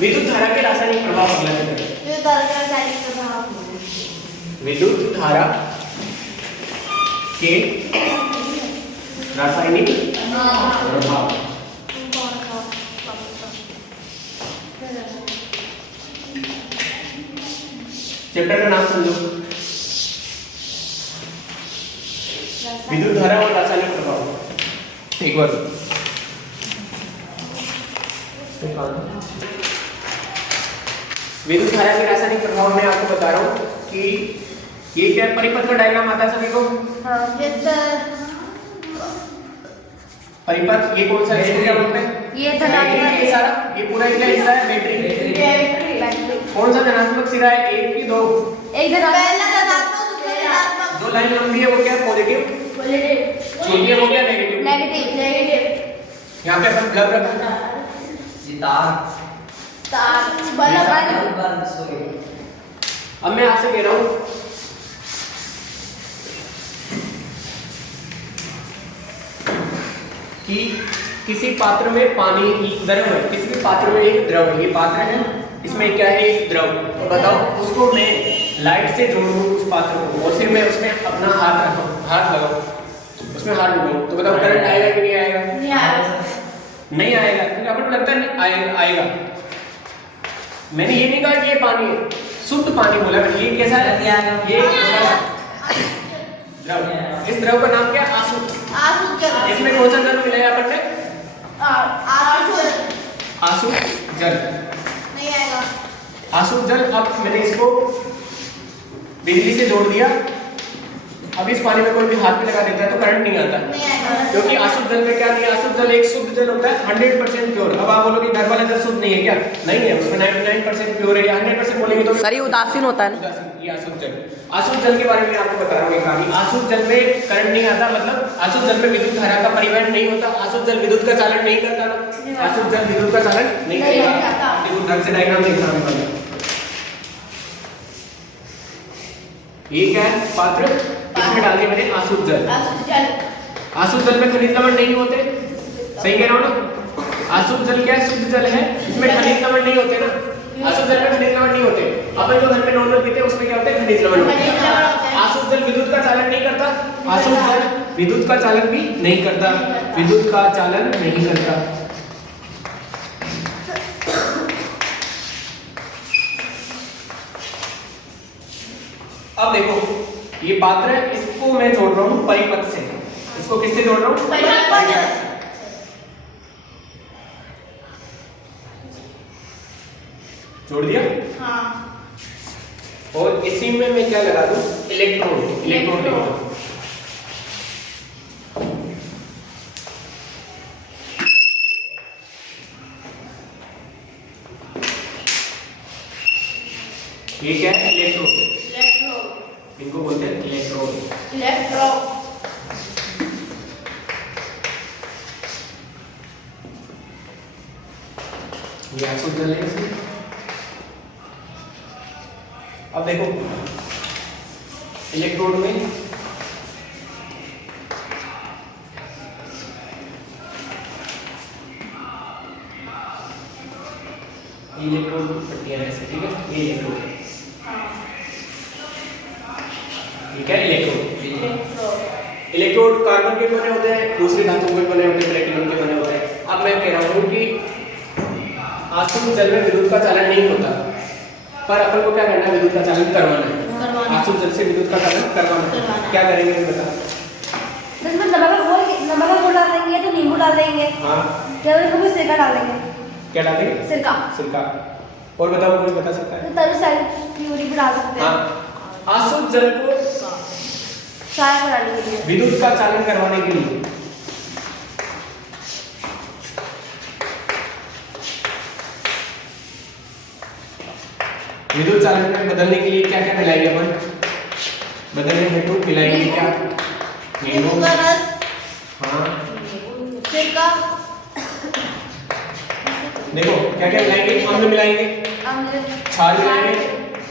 विद्युत धारा के रासायनिक प्रभाव अगला चित्र। विद्युत धारा के रासायनिक प्रभाव। विद्युत धारा के रासायनिक प्रभाव। चैप्टर का नाम समझो, विद्युत धारा और रासायनिक प्रभाव। एक बार विद्युत धारा के रासायनिक प्रभाव में आपको बता रहा हूँ कि ये क्या परिपथ का डायग्राम आता है सभी को? परिपथ ये कौन सा है? क्या बोलते हैं? ये धनात्मक ये सारा, ये पूरा क्या हिस्सा है? बैटरी। कौन सा धनात्मक सिरा है? एक की दो? एक धनात्मक, पहला धनात्मक, दूसरा ऋणात्मक। जो लाइन लंबी है वो क्या है? पॉजिटिव। छोटी है वो क्या? नेगेटिव। यहाँ पे अपन बल्ब रखा है, तार बल्ब। अब मैं आपसे कह रहा हूँ कि किसी पात्र में पानी द्रव है, किसी भी पात्र में एक द्रव है, ये पात्र है, इसमें क्या है? एक द्रव। तो बताओ उसको मैं लाइट से जोड़ दूं उस पात्र को और फिर मैं उसमें अपना हाथ रखूं, हाथ लगाऊं, उसमें हाथ डुबाऊं, तो बताओ करंट आएगा कि नहीं आएगा? नहीं आएगा। नहीं आएगा, क्योंकि आपको लगता है आएगा। मैंने ये नहीं कहा कि ये पानी है, शुद्ध पानी बोला मैंने। ये कैसा है? ये द्रव। इस द्रव का नाम क्या है? आसुत। इसमें कौन सा जल मिलाया अपन ने? आसुत जल। नहीं आएगा। आसुत जल। अब मैंने इसको बिजली से जोड़ दिया, अब इस पानी में कोई भी हाथ में लगा देता है तो करंट नहीं आता, क्योंकि आसुत जल में क्या नहीं है? आसुत जल एक शुद्ध जल होता है, 100% प्योर। अब आप बोलोगे घर वाला जल शुद्ध नहीं है क्या? नहीं है, उसमें 99% प्योर है। 100% बोलेंगे तो सर ये उदासीन होता है ना। ये आसुत जल। आसुत जल के बारे में आपको बता रहा हूँ एक कहानी। आसुत जल में करंट नहीं आता, मतलब आसुत जल में विद्युत धारा का परिवहन नहीं होता। आसुत जल विद्युत का चालन नहीं करता ना। आसुत जल विद्युत का चालन नहीं करता। देखो ढंग से डायग्राम देखना है। ये क्या है? पात्र। इसमें डाल दिया मैंने आसुत जल। आसुत जल में खनिज लवण नहीं होते, सही कह रहा हूँ ना? आसुत जल क्या है? शुद्ध जल है, इसमें खनिज लवण नहीं होते ना। आसुत जल में खनिज लवण नहीं होते। अपन जो घर में नॉर्मल पीते हैं उसमें क्या होता है? खनिज लवण होते हैं। आसुत जल विद्युत का चालन नहीं करता। आसुत जल विद्युत का चालन भी नहीं करता, विद्युत का चालन नहीं करता। अब देखो ये पात्र है, इसको मैं जोड़ रहा हूं परिपथ से। इसको किससे जोड़ रहा हूं? परिपथ। जोड़ दिया? हाँ। और इसी में मैं क्या लगा दूं? इलेक्ट्रोड। इलेक्ट्रोड लगा दूं। ये क्या है? इलेक्ट्रोड। इनको बोलते हैं इलेक्ट्रोड। ये आसुत जल है इसमें। अब देखो इलेक्ट्रोड में इलेक्ट्रोड की पट्टियां ऐसे, ठीक है? ये इलेक्ट्रोड, ठीक है? इलेक्ट्रोड। इलेक्ट्रोड कार्बन के बने होते हैं, दूसरी धातुओं के बने होते हैं, प्लेटिनम के बने होते हैं। अब मैं कह रहा हूँ कि आसुत जल में विद्युत का चालन नहीं होता, पर अपन को क्या करना है? विद्युत का चालन करवाना है। आसुत जल से विद्युत का चालन करवाना है। क्या करेंगे बता? इसमें नमक का घोल डाल देंगे तो नींबू डाल देंगे। हाँ। क्या इसमें सिरका डाल देंगे? क्या डालेंगे? सिरका। सिरका। और बताओ, कोई बता सकता है? तरल साइड प्यूरी भी डाल सकते हैं। हाँ। आसुत जल को चाय बनाने के लिए, विद्युत का चालन करवाने के लिए विद्युत चालन में बदलने के लिए क्या क्या मिलाएंगे अपन? बदलने हेतु मिलाएंगे क्या? नींबू का रस। हाँ। सिरका। देखो क्या क्या मिलाएंगे? अम्ल मिलाएंगे, क्षार मिलाएंगे,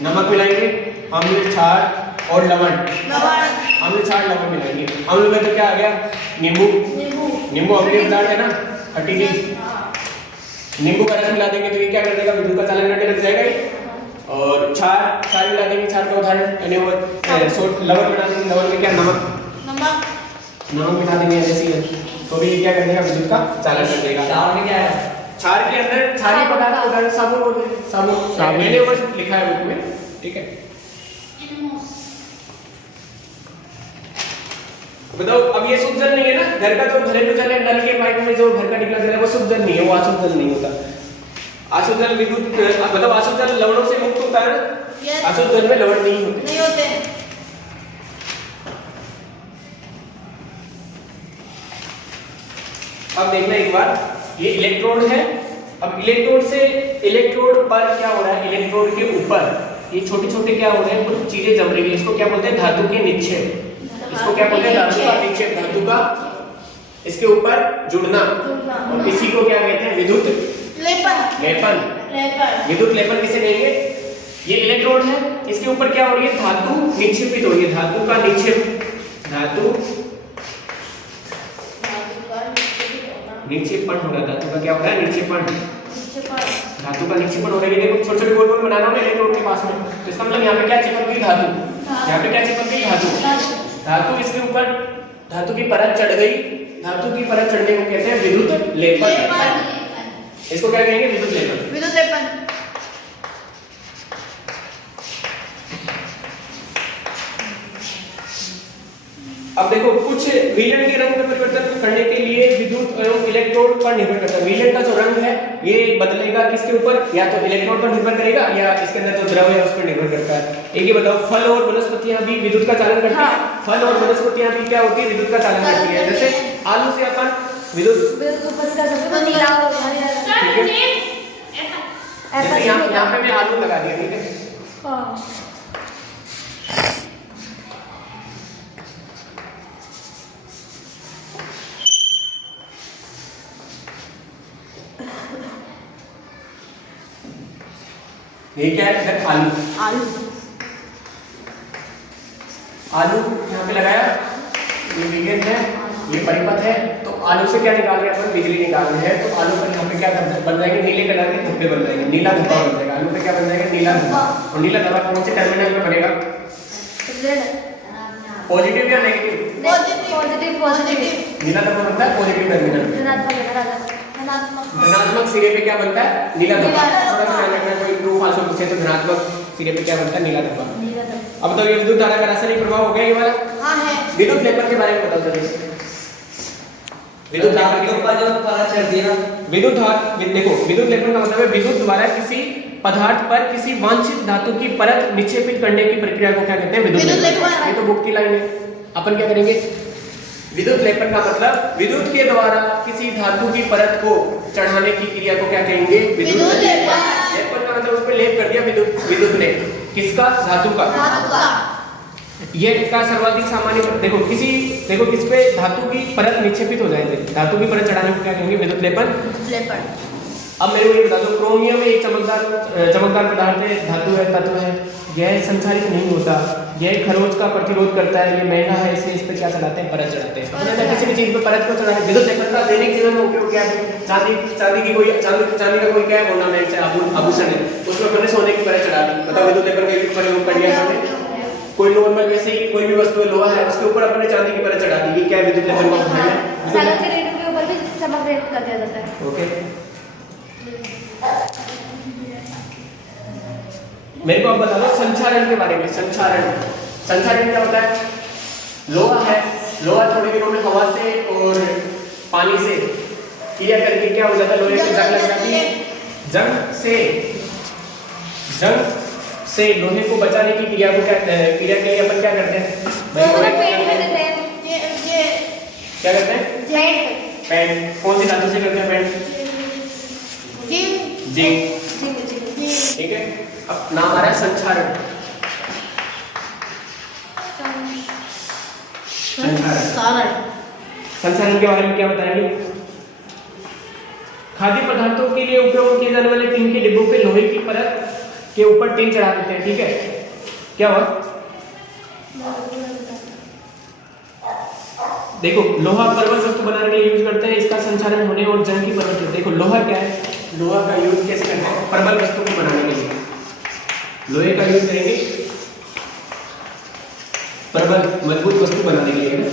नमक मिलाएंगे, अम्ल, क्षार और लवण। अम्ल, क्षार, लवण मिलाएंगे। अम्ल में तो क्या आ गया? नींबू। नींबू अम्लीय पदार्थ है ना, खट्टी चीज। नींबू का रस मिला देंगे तो ये क्या कर देगा, विद्युत का चालन करने लग जाएगा ये। और क्षार मिला देंगे, क्षार का उदाहरण यानी वो लवण बना देंगे, लवण में क्या नमक मिला देंगे जैसे ही, तो भी ये क्या कर देगा, विद्युत का चालन कर देगा। चावल में क्या है? क्षार के अंदर क्षारीय पदार्थ का उदाहरण साबुन बोलते हैं, साबुन मैंने वो लिखा है बुक में, ठीक है। बताओ अब ये शुद्ध जल नहीं है ना, घर का जो घरेलू जल है, नल के पाइप में जो घर का निकला जल है वो शुद्ध जल नहीं है, वो अशुद्ध जल नहीं होता। अशुद्ध जल विद्युत मतलब अशुद्ध जल लवणों से मुक्त होता है ना, अशुद्ध जल में लवण नहीं होते। अब देखना एक बार, ये इलेक्ट्रोड है। अब इलेक्ट्रोड पर क्या हो रहा है, इलेक्ट्रोड के ऊपर ये छोटे छोटे क्या हो रहे हैं, कुछ चीजें जम रही है, इसको क्या बोलते हैं, धातु के निक्षेप। इसको क्या बोलते हैं, धातु का निक्षेप, धातु का इसके ऊपर जुड़ना, और इसी को क्या कहते हैं, विद्युत लेपन। विद्युत लेपन किसे कहेंगे, ये इलेक्ट्रोड है, इसके ऊपर क्या हो रही है, धातु निक्षेपित हो रही है, धातु का निक्षेप, धातु निक्षेपण हो रहा है, धातु का क्या हो रहा है, निक्षेपण, धातु का निक्षेपण हो रहा है। देखो छोटे छोटे गोल गोल बनाना है इलेक्ट्रोड के पास में, तो इसका मतलब यहाँ पे क्या चिपक गई, धातु, यहाँ पे क्या चिपक गई, धातु, इसके ऊपर धातु की परत चढ़ गई, धातु की परत चढ़ने को कहते हैं विद्युत लेपन। इसको क्या कहेंगे, विद्युत लेपन। अब देखो कुछ विलयन के रंग में परिवर्तन करने के लिए विद्युत एवं इलेक्ट्रोड पर निर्भर करता है। विलयन का जो रंग है ये बदलेगा किसके ऊपर, या तो इलेक्ट्रोड पर निर्भर करेगा या इसके अंदर जो द्रव है उस पर निर्भर करता है। एक ही बताओ, फल और वनस्पतियां भी विद्युत का चालन करती हैं। फल और वनस्पतियां भी क्या होती है, विद्युत का चालन करती है। जैसे आलू से अपन विद्युत जैसे यहाँ पे मैं आलू लगा दिया, ठीक है, ये क्या है, इधर आलू यहाँ पे लगाया, ये विकेंड है, ये परिपथ है, तो आलू से क्या निकाल रहे हैं अपन, बिजली निकाल रहे हैं। तो आलू पर यहाँ पे क्या बन जाएंगे, नीले कलर के धब्बे बन जाएंगे, नीला धब्बा बन जाएगा। आलू पे क्या बन जाएगा, नीला धब्बा। और नीला धब्बा कौन से टर्मिनल में बनेगा, पॉजिटिव या नेगेटिव, पॉजिटिव। नीला धब्बा बनता है पॉजिटिव टर्मिनल, धनात्मक सिरे पे क्या बनता है, नीला धब्बा। थोड़ा सा ध्यान रखना, कोई ट्रू फाल्स पूछे तो धनात्मक सिरे पे क्या बनता है, नीला धब्बा। अब तो ये विद्युत धारा का रासायनिक प्रभाव हो गया ये वाला। हां है। विद्युत लेपन के बारे में बताओ जल्दी। विद्युत लेपन के ऊपर जो पता चल दिया, विद्युत देखो, विद्युत लेपन का मतलब है विद्युत द्वारा किसी पदार्थ पर किसी वांछित धातु की परत निक्षेपित करने की प्रक्रिया को क्या कहते हैं, विद्युत लेपन। ये तो बुक की लाइन है। अपन क्या करेंगे, विद्युत लेपन का मतलब विद्युत के द्वारा किसी धातु की परत को चढ़ाने की क्रिया को क्या कहेंगे, विद्युत लेपन। लेपन का मतलब उस पर लेप कर दिया, विद्युत ने किसका, धातु का। ये का सर्वाधिक सामान्य देखो किस पे धातु की परत निक्षेपित हो जाए, धातु की परत चढ़ाने को क्या कहेंगे, विद्युत लेपन। अब मेरे को ये बता दो, क्रोमियम एक चमकदार पदार्थ है, धातु है, तत्व है, यह संचारित नहीं होता, यह खरोंच का प्रतिरोध करता है, ये महंगा है, इसलिए इस पे क्या चढ़ाते हैं, परत चढ़ाते हैं। मतलब किसी भी चीज पे परत को चढ़ाने, विद्युत लेपन का दैनिक जीवन में उपयोग क्या है, चांदी का कोई क्या है, ऑर्नामेंट है, आभूषण है, उसमें मैंने सोने की परत चढ़ा दी, मतलब विद्युत लेपन का प्रयोग कर लिया हमने। कोई नॉर्मल वैसे ही कोई भी वस्तु है, लोहा है, उसके ऊपर अपने चांदी की परत चढ़ा दी, ये क्या है, विद्युत लेपन का उदाहरण है। सागर के रेडियो के ऊपर भी चमक रेट कर दिया जाता है। ओके, मेरे को अब बता दो संचारण के बारे में। संचारण क्या होता है, लोहा है, लोहा थोड़े दिनों में हवा से और पानी से क्रिया करके क्या हो जाता है, लोहे पे जंग लग जाती है। जंग से लोहे को बचाने की क्रिया को क्या, क्रिया के लिए अपन क्या करते हैं, क्या करते हैं, पेंट। कौन सी धातु से करते हैं पेंट, जिंक। ठीक है, अब नाम आ रहा है संचारण। संचारण के बारे में क्या बताएंगे, खाद्य पदार्थों के लिए उपयोग किए जाने वाले टिन के डिब्बों पे लोहे की परत के ऊपर टिन चढ़ा देते हैं। ठीक है, क्या हुआ, देखो लोहा परवल वस्तु बनाने के लिए यूज करते हैं, इसका संचारण होने और जंग की परत। देखो लोहा क्या है, लोहा का यूज कैसे करते हैं? प्रबल वस्तु को बनाने के लिए लोहे का यूज करेंगे, प्रबल मजबूत वस्तु बनाने के लिए ना।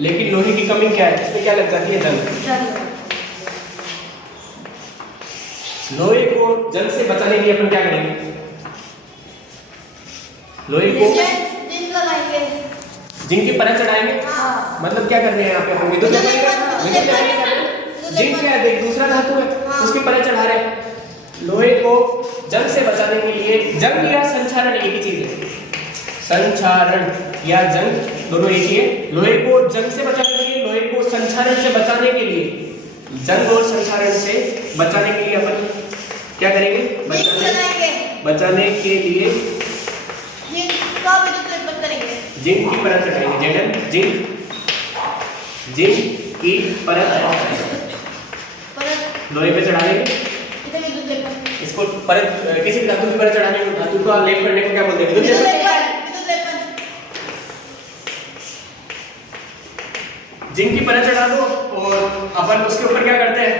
लेकिन लोहे की कमी क्या है? इसमें क्या लग जाती है? जंग। लोहे को जंग से बचाने के लिए अपन क्या करेंगे? लोहे को जिंक की परत चढ़ाएंगे। मतलब क्या कर रहे हैं यहाँ पे अपन? विद्युत जिंक क्या है? दूसरा धातु है, उसकी परत चढ़ा रहे हैं। लोहे को जंग से बचाने के लिए, जंग या संचारण एक ही चीज है, संचारण या जंग दोनों एक ही है। लोहे को जंग से बचाने के लिए, लोहे को संचारण से बचाने के लिए, जंग और संचारण से बचाने के लिए अपन क्या करेंगे? बचाने के लिए जिंक की परत चढ़ाएंगे। जिंक की परत लोहे पे चढ़ा देंगे। इसको परत किसी भी धातु की परत चढ़ाने को, धातु को लेप करने को क्या बोलते हैं? विद्युत लेपन। जिंक की परत चढ़ा दो और अपन उसके ऊपर क्या करते हैं?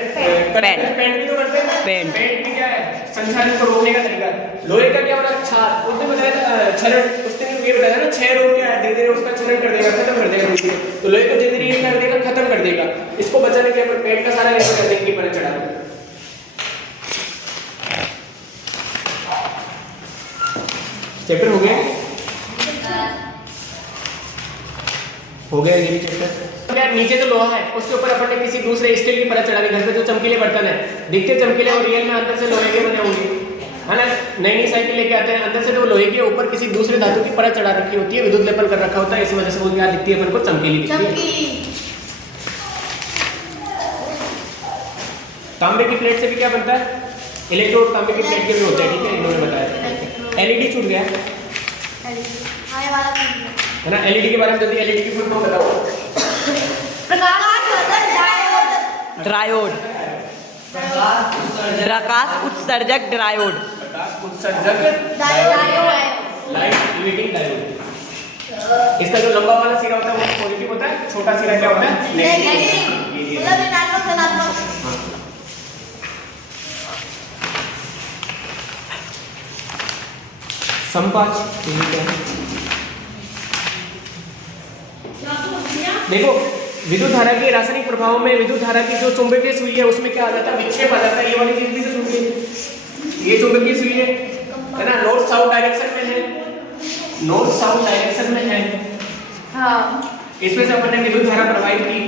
पेंट भी तो करते हैं। पेंट भी क्या है? संचालन को रोकने का तरीका। लोहे का क्या होता है? क्षार। उसने बताया था क्षरण, उसने ये बताया ना, क्षय रोग क्या है? धीरे धीरे उसका क्षरण कर देगा, खत्म कर देगा। तो लोहे को धीरे धीरे ये कर देगा, खत्म कर देगा। इसको बचाने के लिए अपन पेंट का सारा लेप कर देंगे, परत चढ़ा देंगे। चैप्टर हो गया ये भी चैप्टर। यार नीचे जो लोहा है उसके ऊपर अपन ने किसी दूसरे स्टील की परत चढ़ा दी। घर पे जो चमकीले बर्तन है दिखते चमकीले और रियल में अंदर से लोहे के बने होंगे, है ना। नई साइकिल लेके आते हैं, अंदर से तो लोहे के ऊपर किसी दूसरे धातु की परत चढ़ा रखी होती है, विद्युत लेपन कर रखा होता है। इस वजह से वो क्या दिखती है अपन को? चमकीली दिखती है। तांबे की प्लेट से भी क्या बनता है? इलेक्ट्रोड तांबे की प्लेट के भी होते हैं, ठीक है, इन्होंने बताया। एलईडी छूट गया है ना। एलईडी के बारे में जल्दी, एलईडी की फुल फॉर्म बताओ। डायोड, प्रकाश उत्सर्जक डायोड। प्रकाश उत्सर्जक डायोड, लाइट इमिटिंग डायोड। इसका जो लंबा वाला सिरा होता है वो पॉजिटिव होता है, छोटा सिरा क्या होता है? नेगेटिव। संपाच देखो, विद्युत धारा के रासायनिक प्रभाव में विद्युत धारा की जो चुंबकीय सुई है उसमें क्या आ जाता है? विक्षेप आ जाता है। ये वाली चीज भी तो सुनिए, ये चुंबकीय सुई है ना, नॉर्थ साउथ डायरेक्शन में है, नॉर्थ साउथ डायरेक्शन में है। हाँ, इसमें से अपन ने विद्युत धारा प्रवाहित की।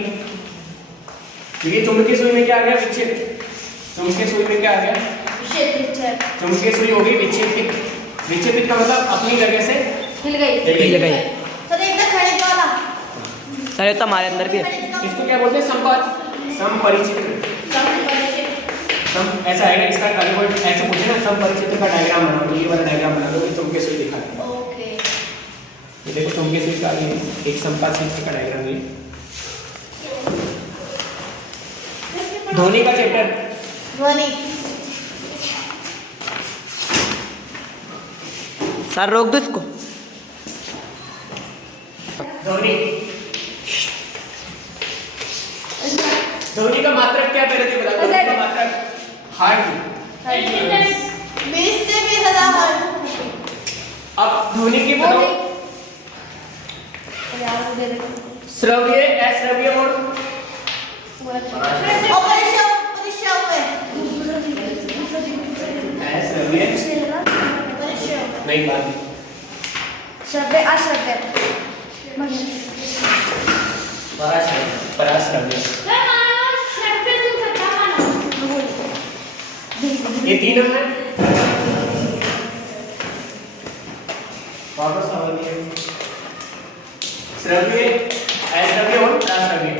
ये चुंबकीय सुई में क्या आ गया? विक्षेप। चुंबकीय सुई में क्या आ गया? चुंबकीय सुई हो गई विक्षेपित। विक्षेपित का मतलब अपनी जगह से हिल गई। सर ये तो हमारे अंदर भी है। इसको क्या बोलते हैं? संपात, संपरिचित्र। ऐसा है, इसका कन्वर्ट ऐसे पूछे ना, संपरिचित्र का डायग्राम बना दो, ये वाला डायग्राम बना दो, ये चुंबकीय सुई दिखा दो। ओके, ये देखो चुंबकीय सुई का एक संपात क्षेत्र का डायग्राम। ये ध्वनि का चैप्टर, ध्वनि। सर रोक दो इसको। ध्वनि, ध्वनि का मात्रक क्या? पहले तो बता दो इसका मात्रक। हर्ट्ज। 20 से 20,000 हर्ट्ज। अब ध्वनि की बताओ। श्रव्य, अश्रव्य और अश्रव्य नहीं बात। श्रव्य, अश्रव्य, पराश्रव्य। ये तीनों है। वापस आवाज़ श्रव्य, अश्रव्य और पराश्रव्य।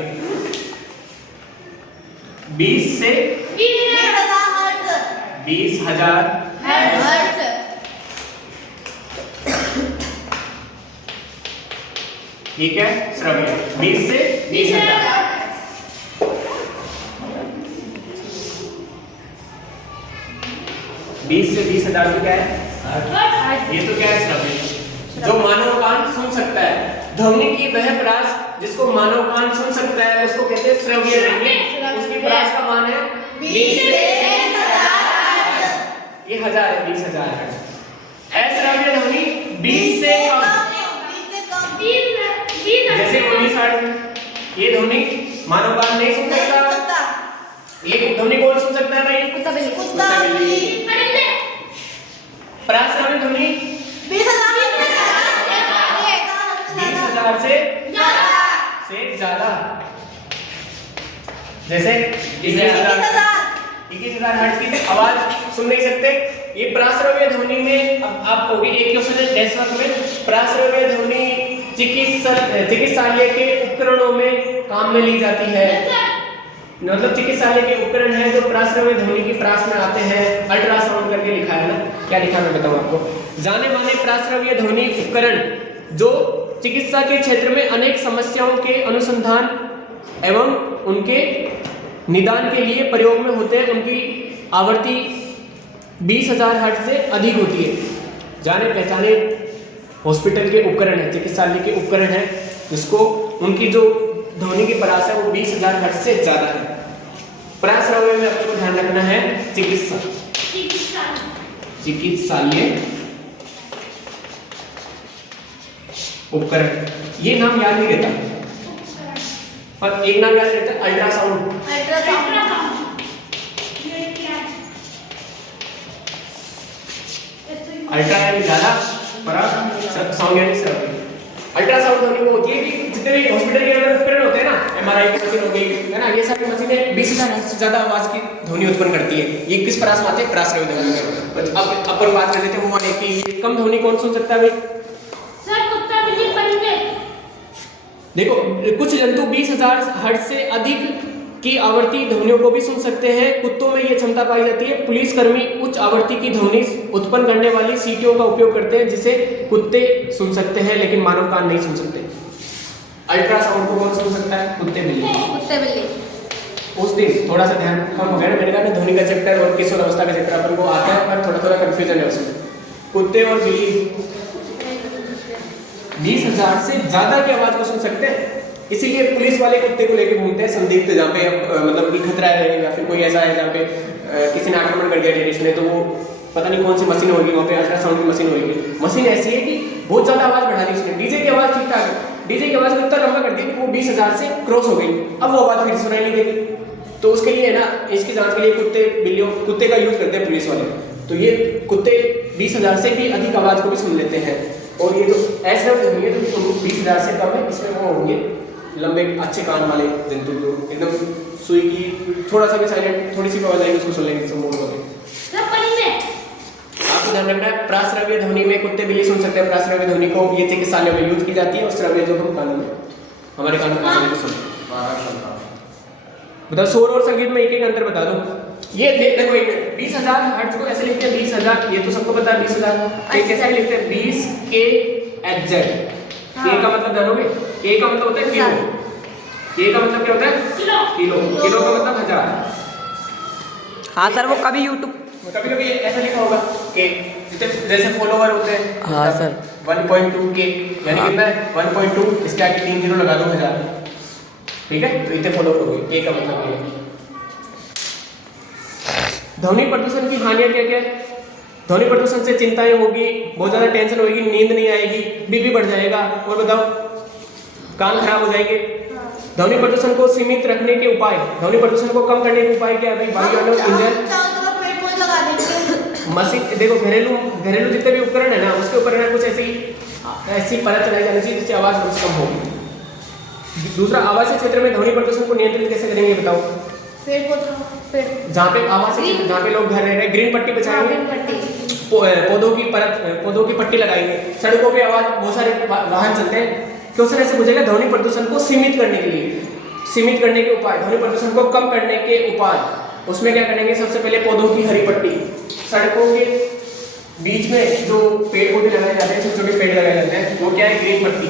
20 से 20,000 हर्ट्ज। ठीक है, श्रव्य 20 से 20,000। 20 से 20,000 तो क्या है? ये तो क्या है? श्रव्य, जो मानव कान सुन सकता है। ध्वनि की वह परास जिसको मानव कान सुन सकता है उसको कहते हैं श्रव्य ध्वनि। प्रास का मान है 20 से ये 1000 है, 20,000 हर्ट्ज। अश्रव्य ध्वनि 20 से कम, जैसे 19 हर्ट्ज। ये ध्वनि मानव कान नहीं सुन सकता। ये ध्वनि कौन सुन सकता है भाई? कुत्ता बिल्ली। कुत्ता बिल्ली। प्राश्रव्य ध्वनि 20,000 से ज्यादा, जैसे 21,000 हर्ट्ज की आवाज सुन नहीं सकते। ये प्राश्रव्य ध्वनि में अब आप कहोगे एक क्वेश्चन है डेस्क में, प्राश्रव्य ध्वनि चिकित्सालय के उपकरणों में काम में ली जाती है। मतलब चिकित्सालय के उपकरण है जो प्राश्रव्य ध्वनि की प्रास में आते हैं। अल्ट्रासाउंड करके लिखा है ना, क्या लिखा मैं बताऊं आपको। जाने माने प्राश्रव्य ध्वनि उपकरण जो चिकित्सा के क्षेत्र में अनेक समस्याओं के अनुसंधान एवं उनके निदान के लिए प्रयोग में होते हैं, उनकी आवृत्ति 20,000 हर्ट्ज से अधिक होती है। जाने पहचाने हॉस्पिटल के उपकरण है, चिकित्सालय के उपकरण है, जिसको उनकी जो ध्वनि की परास है वो 20,000 हर्ट्ज से ज्यादा है। प्राश्रव्य में आपको ध्यान रखना है चिकित्सालय उपकरण। ये नाम याद नहीं रहता, पर एक नाम याद रहता है अल्ट्रासाउंड। अल्ट्रा यानी ज्यादा, परा साउंड यानी श्रव्य। अल्ट्रासाउंड ध्वनि वो होती है कि जितने भी हॉस्पिटल के अंदर उपकरण होते हैं ना, एमआरआई की मशीन हो गई है ना, ये सारी मशीनें 20,000 हर्ट्ज से ज्यादा आवाज की ध्वनि उत्पन्न करती है। ये किस परास में आते हैं? प्राश्रव्य ध्वनि में। तो अब अपन बात कर लेते हैं वो वाले कि कम ध्वनि कौन सुन सकता है भाई? देखो कुछ जंतु 20,000 हर्ट्ज से अधिक की आवृत्ति ध्वनियों को भी सुन सकते हैं। कुत्तों में यह क्षमता पाई जाती है। पुलिसकर्मी उच्च आवृत्ति की ध्वनि उत्पन्न करने वाली सीटियों का उपयोग करते हैं, जिसे कुत्ते सुन सकते हैं लेकिन मानव कान नहीं सुन सकते। अल्ट्रासाउंड को कौन सुन सकता है? कुत्ते बिल्ली। उस दिन थोड़ा सा ध्यान कम हो गया ना, मैंने कहा ना ध्वनि का चैप्टर और किशोर अवस्था का चैप्टर अपन को आता है, पर थोड़ा कंफ्यूजन है उसमें। कुत्ते और बिल्ली 20,000 से ज्यादा की आवाज को सुन सकते हैं। इसीलिए पुलिस वाले कुत्ते को लेके घूमते हैं संदिग्ध, जहाँ पे मतलब कि खतरा है या फिर कोई ऐसा है जहाँ पे किसी ने आक्रमण कर दिया टेररिस्ट ने, तो वो पता नहीं कौन सी मशीन होगी वहाँ पे, अल्ट्रासाउंड की मशीन होगी। मशीन ऐसी है कि बहुत ज्यादा आवाज बढ़ा दी उसने। डीजे की आवाज ठीक ठाक है, डीजे की आवाज को इतना लंबा कर दी कि वो 20,000 से क्रॉस हो गई। अब वो आवाज फिर सुनाई नहीं देगी। तो उसके लिए है ना, इसकी जांच के लिए कुत्ते का यूज करते हैं पुलिस वाले। तो ये कुत्ते 20,000 से भी अधिक आवाज को भी सुन लेते हैं। और ये जो अश्रव्य ध्वनि है जो 20,000 से कम है, इसमें वो होंगे लंबे अच्छे कान वाले जंतु जो एकदम सुई की थोड़ा सा भी साइलेंट, थोड़ी सी भी आवाज आएगी उसको सुन लेंगे, सब हो गए। आपको ध्यान रखना है प्राश्रव्य ध्वनि में कुत्ते बिल्ली सुन सकते हैं। प्राश्रव्य ध्वनि को ये चिकित्सालय में यूज की जाती है, और श्रव्य जो हम कानों में हमारे कान में सुनते हैं। बताओ शोर और संगीत में एक एक अंतर बता दो। ये देखो 20,000 हर्ट्ज को ऐसे लिखते हैं 20,000, ये तो सबको पता है 20,000। कैसे लिखते हैं? 20 के एग्जैक्ट। के का मतलब जानोगे? के का मतलब होता है किलो। के का मतलब क्या होता है? किलो। किलो का मतलब 1000। हाँ सर, वो कभी यूट्यूब कभी ऐसा लिखा होगा के, जैसे फॉलोवर होते हैं। हाँ सर 1.2 के यानी कितना है? 1.2, इसके आगे 3 जीरो लगा दो 1000। ठीक है, तो इतने फॉलोवर हो गए। के का मतलब ये है। ध्वनि प्रदूषण की हानियां क्या क्या है? ध्वनि प्रदूषण से चिंताएं होगी, बहुत ज्यादा टेंशन होगी, नींद नहीं आएगी, बीपी बढ़ जाएगा, और बताओ कान खराब हो जाएंगे। ध्वनि प्रदूषण को सीमित रखने के उपाय, ध्वनि प्रदूषण को कम करने के उपाय क्या है भाई? वायुमंडल इंजन मशीन, देखो घरेलू जितने भी उपकरण है ना, उसके ऊपर है कुछ ऐसी परत चलाई जानी चाहिए जिससे आवाज बहुत कम होगी। दूसरा, आवासीय क्षेत्र में ध्वनि प्रदूषण को नियंत्रित कैसे करेंगे बताओ? जहाँ पे आवासीय, जहाँ पे लोग घर रह रहे हैं, ग्रीन पट्टी बचाएंगे, पौधों की पट्टी लगाएंगे। सड़कों पे आवाज, बहुत सारे वाहन चलते हैं, क्वेश्चन ऐसे पूछेगा ध्वनि प्रदूषण को सीमित करने के लिए, सीमित करने के उपाय, ध्वनि प्रदूषण को कम करने के उपाय। उसमें क्या करेंगे? सबसे पहले पौधों की हरी पट्टी, सड़कों के बीच में जो पेड़ पौधे लगाए जाते हैं, छोटे छोटे पेड़ लगाए जाते हैं, वो क्या है? ग्रीन पट्टी।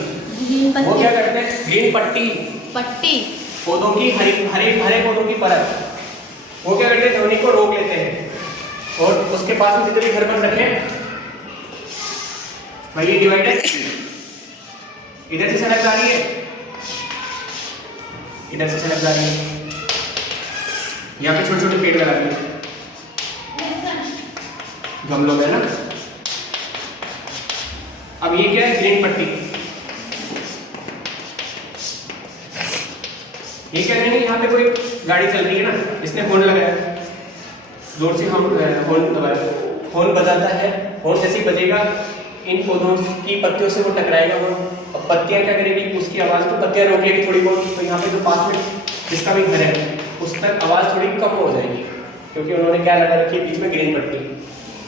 वो क्या करते हैं? ग्रीन पट्टी, पौधों की हरे पौधों की परत, वो क्या करते हैं? ध्वनि को रोक लेते हैं। और उसके पास में जितने भी घर बन रखे भाई, ये डिवाइडर इधर से सड़क जा रही है, इधर से सड़क जा रही है, यहाँ पे छोटे छोटे पेड़ लगा दिए गमलों में ना। अब ये क्या है, ग्रीन पट्टी। ये क्या है, यहाँ पे कोई गाड़ी चल रही है ना, इसने हॉर्न लगाया, जोर से हम हॉर्न दबाया, हॉर्न बजाता है, हॉर्न जैसे ही बजेगा इन पौधों की पत्तियों से वो टकराएगा वो, और पत्तियां क्या करेगी, उसकी आवाज़ को पत्तियां रोक लेगी थोड़ी बहुत, तो यहाँ पे जो पास में जिसका भी घर है उस तक आवाज़ थोड़ी कम हो जाएगी, क्योंकि उन्होंने क्या लगा रखी है बीच में, ग्रीन पट्टी।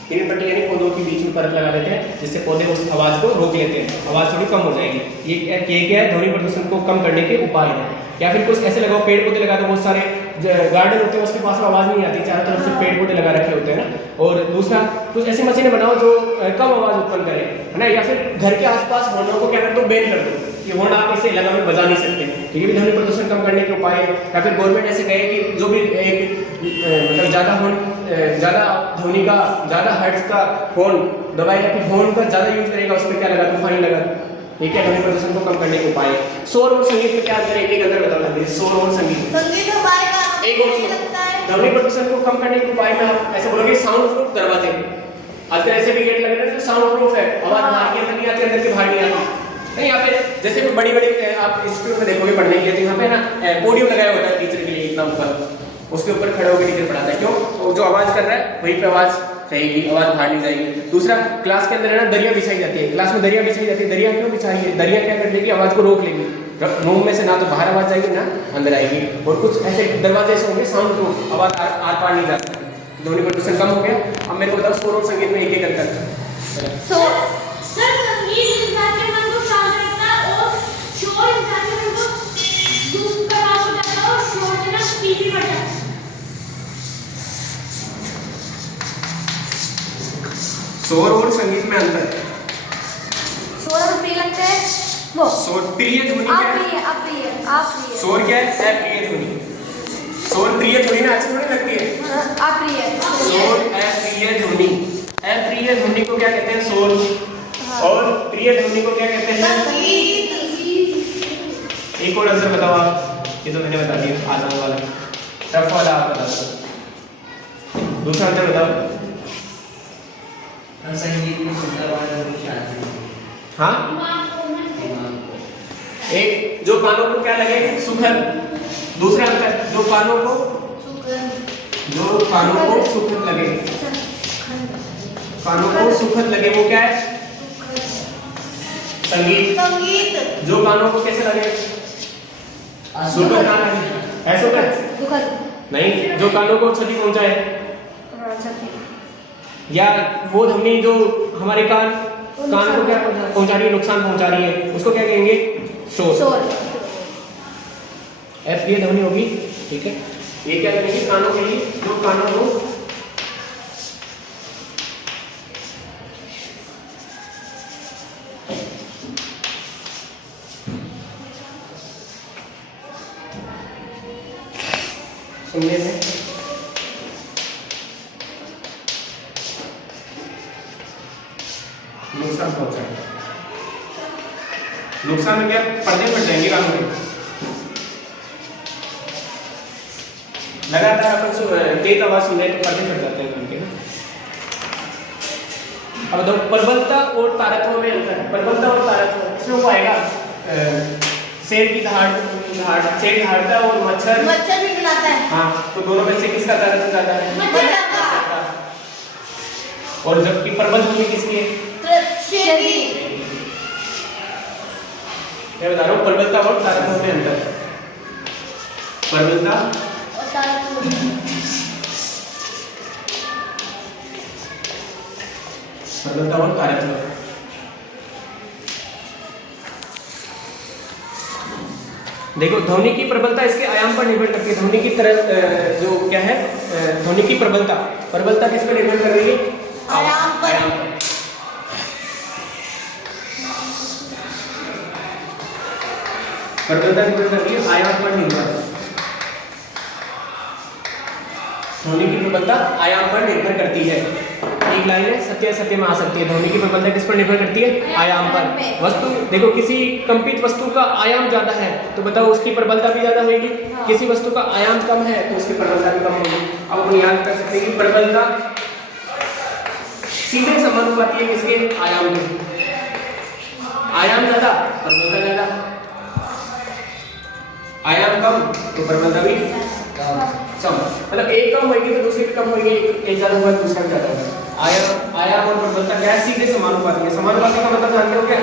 ग्रीन पट्टी यानी पौधों के बीच में परत लगा देते हैं, जिससे पौधे उस आवाज़ को रोक लेते हैं, आवाज़ थोड़ी कम हो जाएगी। ये क्या है, ध्वनि प्रदूषण को कम करने के उपाय है। या फिर कुछ ऐसे लगाओ, पेड़ पौधे लगा दो, बहुत सारे गार्डन होते हैं उसके पास में आवाज़ नहीं आती, चारों तरफ से पेड़ पौधे लगा रखे होते हैं ना। और दूसरा, कुछ ऐसी मशीनें बनाओ जो कम आवाज़ उत्पन्न करे, है ना। या फिर घर के आसपास हॉर्नों को क्या कर दो, बैन कर दो, ये हॉर्न आप इसे इलाका में बजा नहीं सकते, तो ये भी ध्वनि प्रदूषण कम करने के उपाय है। या फिर गवर्नमेंट ऐसे कहे कि जो भी एक मतलब ज़्यादा ध्वनि का, ज़्यादा हर्ट्ज का हॉर्न दबाएगा, कि हॉर्न का ज़्यादा यूज करेगा उस पर क्या लगा दो, फाइन लगा दो। ये क्या ध्वनि प्रदूषण को कम करने के उपाय है। शोर और संगीत में क्या अंतर है, एक अंतर बता दीजिए, शोर और संगीत। एक और ध्वनि प्रदूषण को कम करने के उपाय में आप ऐसे बोलोगे साउंड प्रूफ दरवाजे, आजकल ऐसे भी गेट लगे हैं जो साउंड प्रूफ है, आवाज बाहर के अंदर नहीं आती, अंदर के बाहर नहीं आती। नहीं, यहाँ पे जैसे बड़ी बड़ी आप इंस्टीट्यूट में देखोगे पढ़ने के लिए, तो यहाँ पे ना पोडियम लगाया होता है टीचर के लिए इतना ऊपर, उसके ऊपर खड़े होकर टीचर पढ़ाता है। क्यों? वो जो आवाज कर रहा है वहीं पे आवाज रहेगी, आवाज बाहर नहीं जाएगी। दूसरा, क्लास के अंदर है ना दरिया बिछाई जाती है, क्लास में दरिया बिछाई जाती है। दरिया क्यों बिछाई है? दरिया क्या कर देगी, आवाज को रोक लेगी, रूम में से ना तो बाहर आवाज जाएगी ना अंदर आएगी। और कुछ ऐसे दरवाजे ऐसे होंगे साउंड प्रूफ, आवाज आर पार नहीं जा सकती, ध्वनि प्रदूषण कम हो गया। अब मेरे को बताओ शोर और संगीत में एक एक अंतर। सर संगीत इंसान के मन को शांत रखता है और शोर इंसान के मन को दुख का भाव हो जाता है और शोर से ना पीछे बढ़ जाता है। शोर और संगीत में अंतर। शोर और प्रिय लगते हैं वो। शोर प्रिय ध्वनि क्या है? अप्रिय। शोर क्या है? अप्रिय ध्वनि। शोर प्रिय ध्वनि ना अच्छी थोड़ी लगती है। अप्रिय। शोर अप्रिय ध्वनि। अप्रिय ध्वनि को क्या कहते हैं? शोर। और प्रिय ध्वनि को क्या कहते हैं? संगीत। एक और आंसर बताओ आप। ये तो मैंने बता दिया, आसान वाला, टफ वाला आप बता दो। दूसरा आंसर बताओ। संगीत में शुद्ध आवाज और शांति। हाँ, एक जो कानों को क्या लगे, सुखद। दूसरा अंतर, जो कानों को सुखद लगे, कानों को सुखद लगे वो क्या है? संगीत। जो कानों को कैसे लगे, सुखद ना लगे, ऐसा दुखद नहीं, जो कानों को क्षति पहुंचाए, क्षति या वो ध्वनि जो हमारे कान को क्या पहुंचा रही है, नुकसान पहुंचा रही है, उसको क्या कहेंगे? शोर। अप्रिय ध्वनि होगी, ठीक है। ये क्या करेंगे कानों के लिए, जो कानों को सुनने में नुकसान पहुंचाएगा। नुकसान में क्या, पर्दे फट जाएंगे कानों के। लगातार अपन तेज आवाज सुन रहे तो पर्दे फट जाते हैं उनके। अब तो प्रबलता और तारतम्य में अंतर है। प्रबलता और तारतम्य, इसमें वो आएगा शेर की दहाड़, शेर दहाड़ता और मच्छर भी खिलाता है। हाँ, तो दोनों में से किसका तारतम्य ज्यादा है? मच्छर का। और जबकि प्रबल ध्वनि किसकी है? शेर की। मैं बता रहा हूँ प्रबलता और तारतम्य में अंतर। प्रबलता और तारतम्य। देखो, ध्वनि की प्रबलता इसके आयाम पर निर्भर करती है। ध्वनि की तरह जो क्या है, ध्वनि की प्रबलता किस पर निर्भर कर रही है? आयाम पर। प्रबलता निर्भर करती है आयाम पर निर्भर। ध्वनि की प्रबलता आयाम पर निर्भर करती है। एक लाइन है, सत्य असत्य में आ सकती है। ध्वनि की प्रबलता किस पर निर्भर करती है? आयाम पर। वस्तु देखो, किसी कंपित वस्तु का आयाम ज्यादा है तो बताओ उसकी प्रबलता भी ज्यादा होगी। किसी वस्तु का आयाम कम है तो उसकी प्रबलता भी कम होगी। अब हम याद कर सकते हैं कि प्रबलता सीधे समानुपाती है किसके? आयाम के। आयाम ज्यादा, प्रबलता ज्यादा। आयाम कम तो प्रबलता भी कम। मतलब एक कम होगी तो दूसरी भी कम होगी, एक ज्यादा होगा दूसरा भी ज्यादा होगा। आयाम और प्रबलता क्या है? सीधे समानुपाती है। समानुपाती का मतलब जानते हो क्या?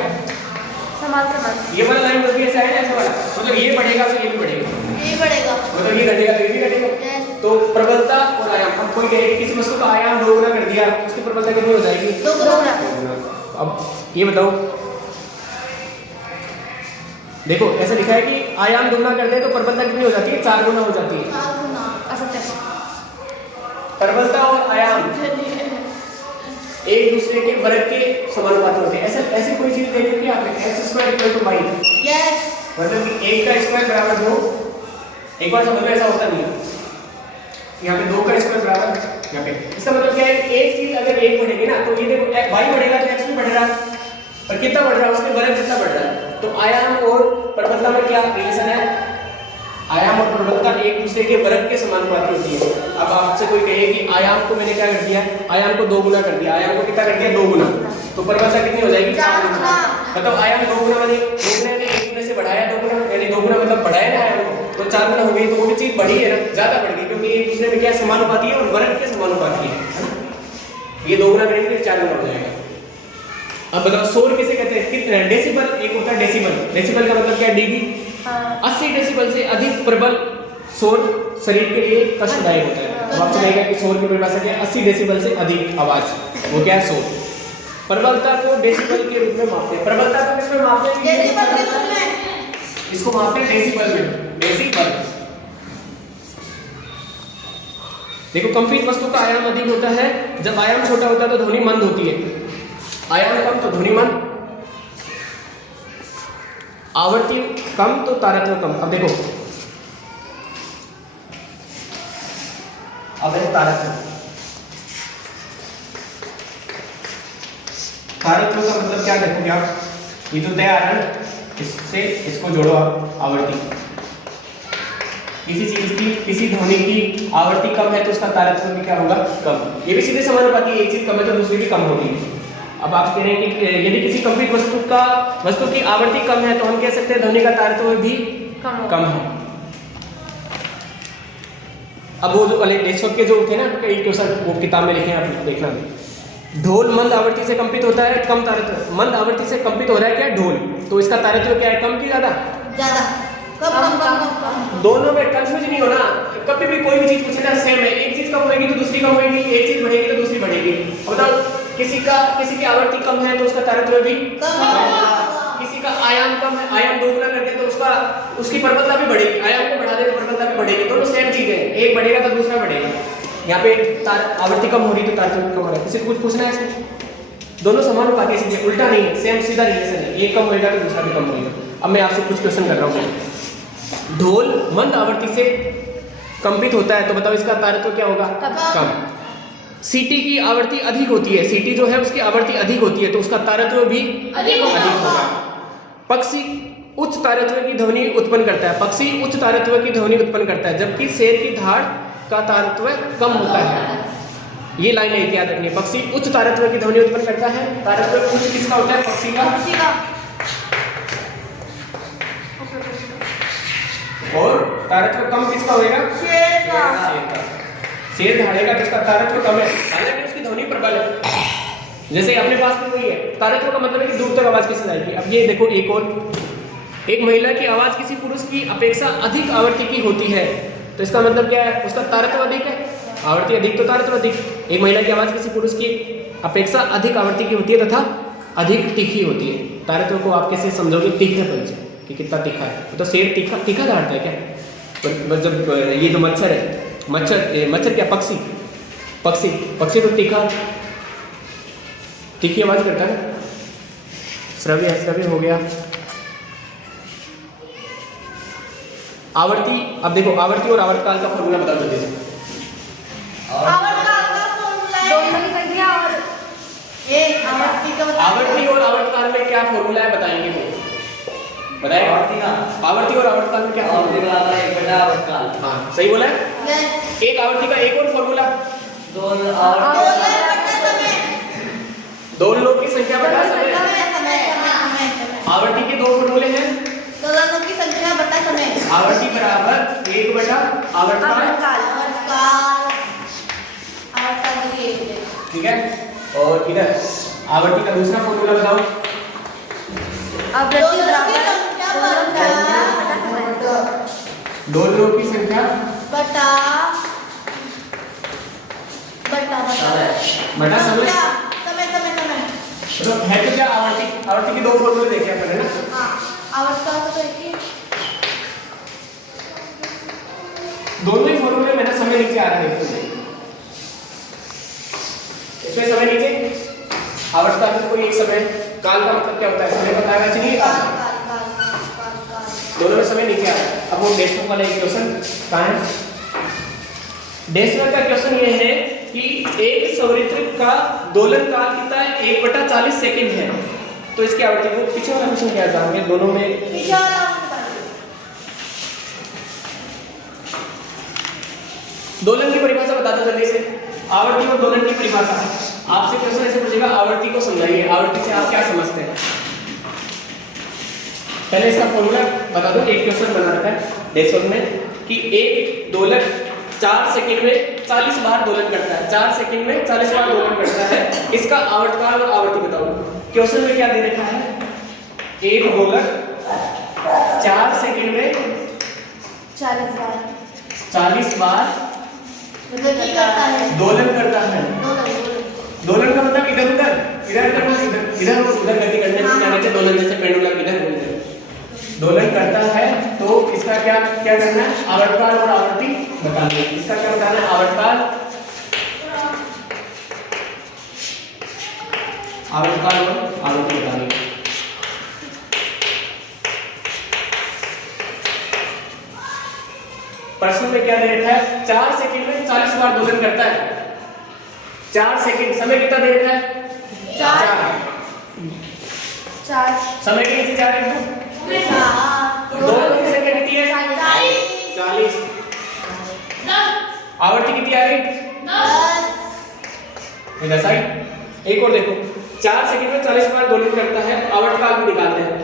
समान समान। ये वाला लाइन मतलब ऐसा है ना, ऐसा वाला, मतलब ये बढ़ेगा तो ये भी बढ़ेगा, ये बढ़ेगा, मतलब ये घटेगा तो ये भी घटेगा। तो प्रबलता और आयाम, हम कोई कहे किसी वस्तु का आयाम 2 गुना कर दिया, उसकी प्रबलता कितनी हो जाएगी? 2 गुना। अब ये बताओ, देखो ऐसा लिखा है कि आयाम 2 गुना कर दे तो प्रबलता कितनी हो जाती है? 4 गुना हो जाती है। 4 गुना। असत्य। प्रबलता और आयाम एक दूसरे के वर्ग के समानुपाती होते हैं। ऐसे कोई चीज दे दी कि आपने x² = y, यस, मतलब कि 1 का स्क्वायर बराबर 2। एक बार समझ में ऐसा होता नहीं है, यहाँ पे 2 का स्क्वायर बराबर यहाँ पे। इसका मतलब क्या है? एक चीज अगर 1 बढ़ेगी ना तो ये देखो y बढ़ेगा तो x भी बढ़ रहा है, और कितना बढ़ रहा है? उसके वर्ग जितना बढ़ रहा है। तो आयाम और प्रबलता में क्या रिलेशन है? आयाम और प्रबलता एक दूसरे के वर्ग के समानुपाती होती है। अब आपसे कोई कहे कि आयाम को मैंने क्या कर दिया? आयाम को 2 गुना कर दिया। आयाम को कितना कर दिया? 2 गुना। तो प्रबलता कितनी हो जाएगी? 4 गुना। मतलब आयाम 2 गुना, मैंने 2 गुना ने 1 गुना से बढ़ाया 2 गुना, यानी 2 गुना मतलब बढ़ाया ना आयाम को, तो 4 गुना हो गई। तो वो भी चीज बढ़ी है ना, ज्यादा बढ़ गई, क्योंकि एक दूसरे में क्या समानुपाती है और वर्ग के समानुपाती है ना। ये 2 गुना करेंगे तो 4 गुना हो जाएगा। अब बताओ शोर किसे कहते हैं? कितने डेसिबल? एक होता है डेसिबल। डेसिबल का मतलब क्या है? डीबी। 80 डेसिबल से अधिक प्रबल शोर शरीर के लिए कष्टदायक होता है। अब आपसे कहेगा कि शोर की परिभाषा क्या है? 80 डेसिबल से अधिक आवाज, वो क्या है? शोर। प्रबलता को डेसिबल के रूप में मापते हैं। प्रबलता को किसमें मापते हैं? डेसिबल के रूप में। इसको मापते हैं डेसिबल में। डेसिबल। देखो, कंपित वस्तु का आयाम अधिक होता है, जब आयाम छोटा होता है तो ध्वनि मंद होती है, आयाम कम तो ध्वनि मंद, आवृत्ति कम तो तारतम्य कम। अब देखो, अब है तारतम्य। तारतम्य का मतलब क्या देखोगे आप? ये जो तय आ रहा है ना, इससे इसको जोड़ो आप, आवृत्ति। किसी चीज की, किसी ध्वनि की आवृत्ति कम है तो उसका तारतम्य भी क्या होगा? कम। ये भी सीधे समानुपाती है, एक चीज कम है तो दूसरी भी कम होगी। अब आप कह रहे हैं कि यदि किसी कंपित वस्तु की आवृत्ति कम है तो हम कह सकते हैं ध्वनि का तारतम्य भी कम है। अब वो जो देशभक्त के जो थे ना कई क्वेश्चन, वो किताब में लिखे हैं, आप देखना। ढोल मंद आवृत्ति से कंपित होता है, कम तारतम्य। मंद आवृत्ति से कंपित हो रहा है क्या? ढोल, तो इसका तारतम्य क्या है? कम की ज्यादा? ज्यादा। कम। दोनों में कंफ्यूज नहीं होना। कभी भी कोई भी चीज पूछे ना, सेम है, एक चीज कम होगी तो दूसरी कम होगी, एक चीज बढ़ेगी तो दूसरी बढ़ेगी। बताओ, किसी की आवृत्ति कम है तो उसका तारतम्य भी कम है। किसी का आयाम कम है, आयाम 2 गुना कर दे तो उसकी प्रबलता भी बढ़ेगी, आयाम को बढ़ा दे तो प्रबलता भी बढ़ेगी। दोनों सेम चीज है, एक बढ़ेगा तो दूसरा बढ़ेगा। यहाँ पे आवृत्ति कम हो रही तो तारतम्य कम हो रहा है। किसी को कुछ पूछना है इसमें? दोनों समानुपाती है, उल्टा नहीं है, सेम सीधा रिलेशन है। एक कम होगा तो दूसरा भी कम होगा। अब मैं आपसे कुछ क्वेश्चन कर रहा हूँ। ढोल मंद आवृत्ति से कंपित होता है तो बताओ इसका तारतम्य क्या होगा? कम। सीटी की आवृत्ति अधिक होती है, सीटी जो है उसकी आवृत्ति अधिक होती है तो उसका तारतम्य भी अधिक होगा। पक्षी उच्च तारतम्य की ध्वनि उत्पन्न करता है, पक्षी उच्च तारतम्य की ध्वनि उत्पन्न करता है, जबकि शेर की धाड़ का तारतम्य कम होता है। ये लाइन है, याद रखनी है। पक्षी उच्च तारतम्य की ध्वनि उत्पन्न करता है, तारतम्य उच्च किसका होता है? पक्षी का। और तारतम्य कम किसका होएगा? शेर का। शेर धाड़ेगा जिसका तारतम्य कम है, हालांकि उसकी ध्वनि प्रबल है। जैसे अपने पास में वही है, तारतम्य का मतलब है कि दूर तक आवाज कैसे जाएगी। अब ये देखो, एक और, एक महिला की आवाज किसी पुरुष की अपेक्षा अधिक आवृत्ति की होती है तो इसका मतलब क्या है? उसका तारतम्य अधिक है। आवृत्ति अधिक तो तारतम्य अधिक। एक महिला की आवाज किसी पुरुष की अपेक्षा अधिक आवृत्ति की होती है तथा अधिक तीखी होती है। तारतम्य को आप कैसे समझोगे? तीखेपन से, कि कितना तीखा है। तो शेर तीखा धाड़ता है क्या? जब ये जो मच्छर है, मच्छर क्या? पक्षी तो तीखी आवाज करता है ना। श्रव्य हो गया। आवर्ती, अब देखो आवर्ती और आवर्तकाल का फॉर्मूला बता दो। आवर्तकाल का फॉर्मूला है दोनों की संख्या और आवर्ती और आवर्तकाल में क्या फॉर्मूला है बताएंगे वो? बताएगा आवर्ती का आवर्ती और आवर्तकाल में क्या आवर्ती फॉर्मूला? का एक बटा आवर्तकाल। हाँ सही बोला है। एक आवर्ती का एक और फॉर्मूला, दोन आवर्ती दोनों की संख्या बटा समय। आवर्ती के दो फॉर्मूले हैं, दोनों की संख्या बटा समय। आवर्ती बराबर एक बटा आवर्तकाल, ठीक है। और इधर आवर्ती का दूसरा फॉर्मूला बताओ। आवृत्ति बराबर दोलन की संख्या बटा समय। दोनों की संख्या बटा बटा बटा समय। तो है तो क्या आवर्ती? आवर्ती के दो फॉर्मूले देखे अपन, है ना? दोनों ही फॉर्मूले में ना समय नीचे आ रहा है। इसमें समय नीचे, आवर्तकाल में कोई एक समय, काल का मतलब क्या होता है? समय बताएगा चाहिए दोनों में समय नीचे आ रहा है। अब वो डेसिमल वाला एक क्वेश्चन कहाँ है? डेसिमल का क्वेश्चन ये है कि एक संवृत्त का दोलन काल कितना है? 1/40 सेकंड है। तो इसकी आवर्ती को पीछे वाला क्वेश्चन क्या जाएंगे दोनों में। दोलन की परिभाषा बता दो जल्दी से। आवर्ती और दोलन की परिभाषा आपसे क्वेश्चन ऐसे पूछेगा, आवर्ती को समझाइए, आवर्ती से आप क्या समझते हैं? पहले इसका फॉर्मूला बता दो। एक क्वेश्चन बना रखा है डेसिमल में कि एक दोलक 4 सेकंड में 40 बार दोलन करता है। 4 सेकंड में 40 बार दोलन करता है। इसका आवर्तकाल और आवर्ती बताओ। क्वेश्चन में क्या दे रखा है? एक दोलक 4 सेकंड में 40 बार दोलन करता है। दोलन का मतलब इधर उधर, इधर उधर, इधर उधर गति करने में क्या कहते हैं? दोलन, जैसे पेंडुलम इधर उधर दोलन करता है। तो इसका क्या क्या करना है? आवर्तकाल और आवर्ती बताना है। इसका क्या बताना है? आवर्तकाल और आवर्ती बतानी है। प्रश्न में क्या दे रखा है? 4 सेकंड में 40 बार दोलन करता है। 4 सेकंड, समय कितना दे रखा है? 4। समय के नीचे 4 है। दोलन की संख्या कितनी है? 40। आवर्ती कितनी आ गई? 10 आई। एक और देखो, 4 सेकंड में 40 बार दोलन करता है। आवर्तकाल भी निकालते हैं।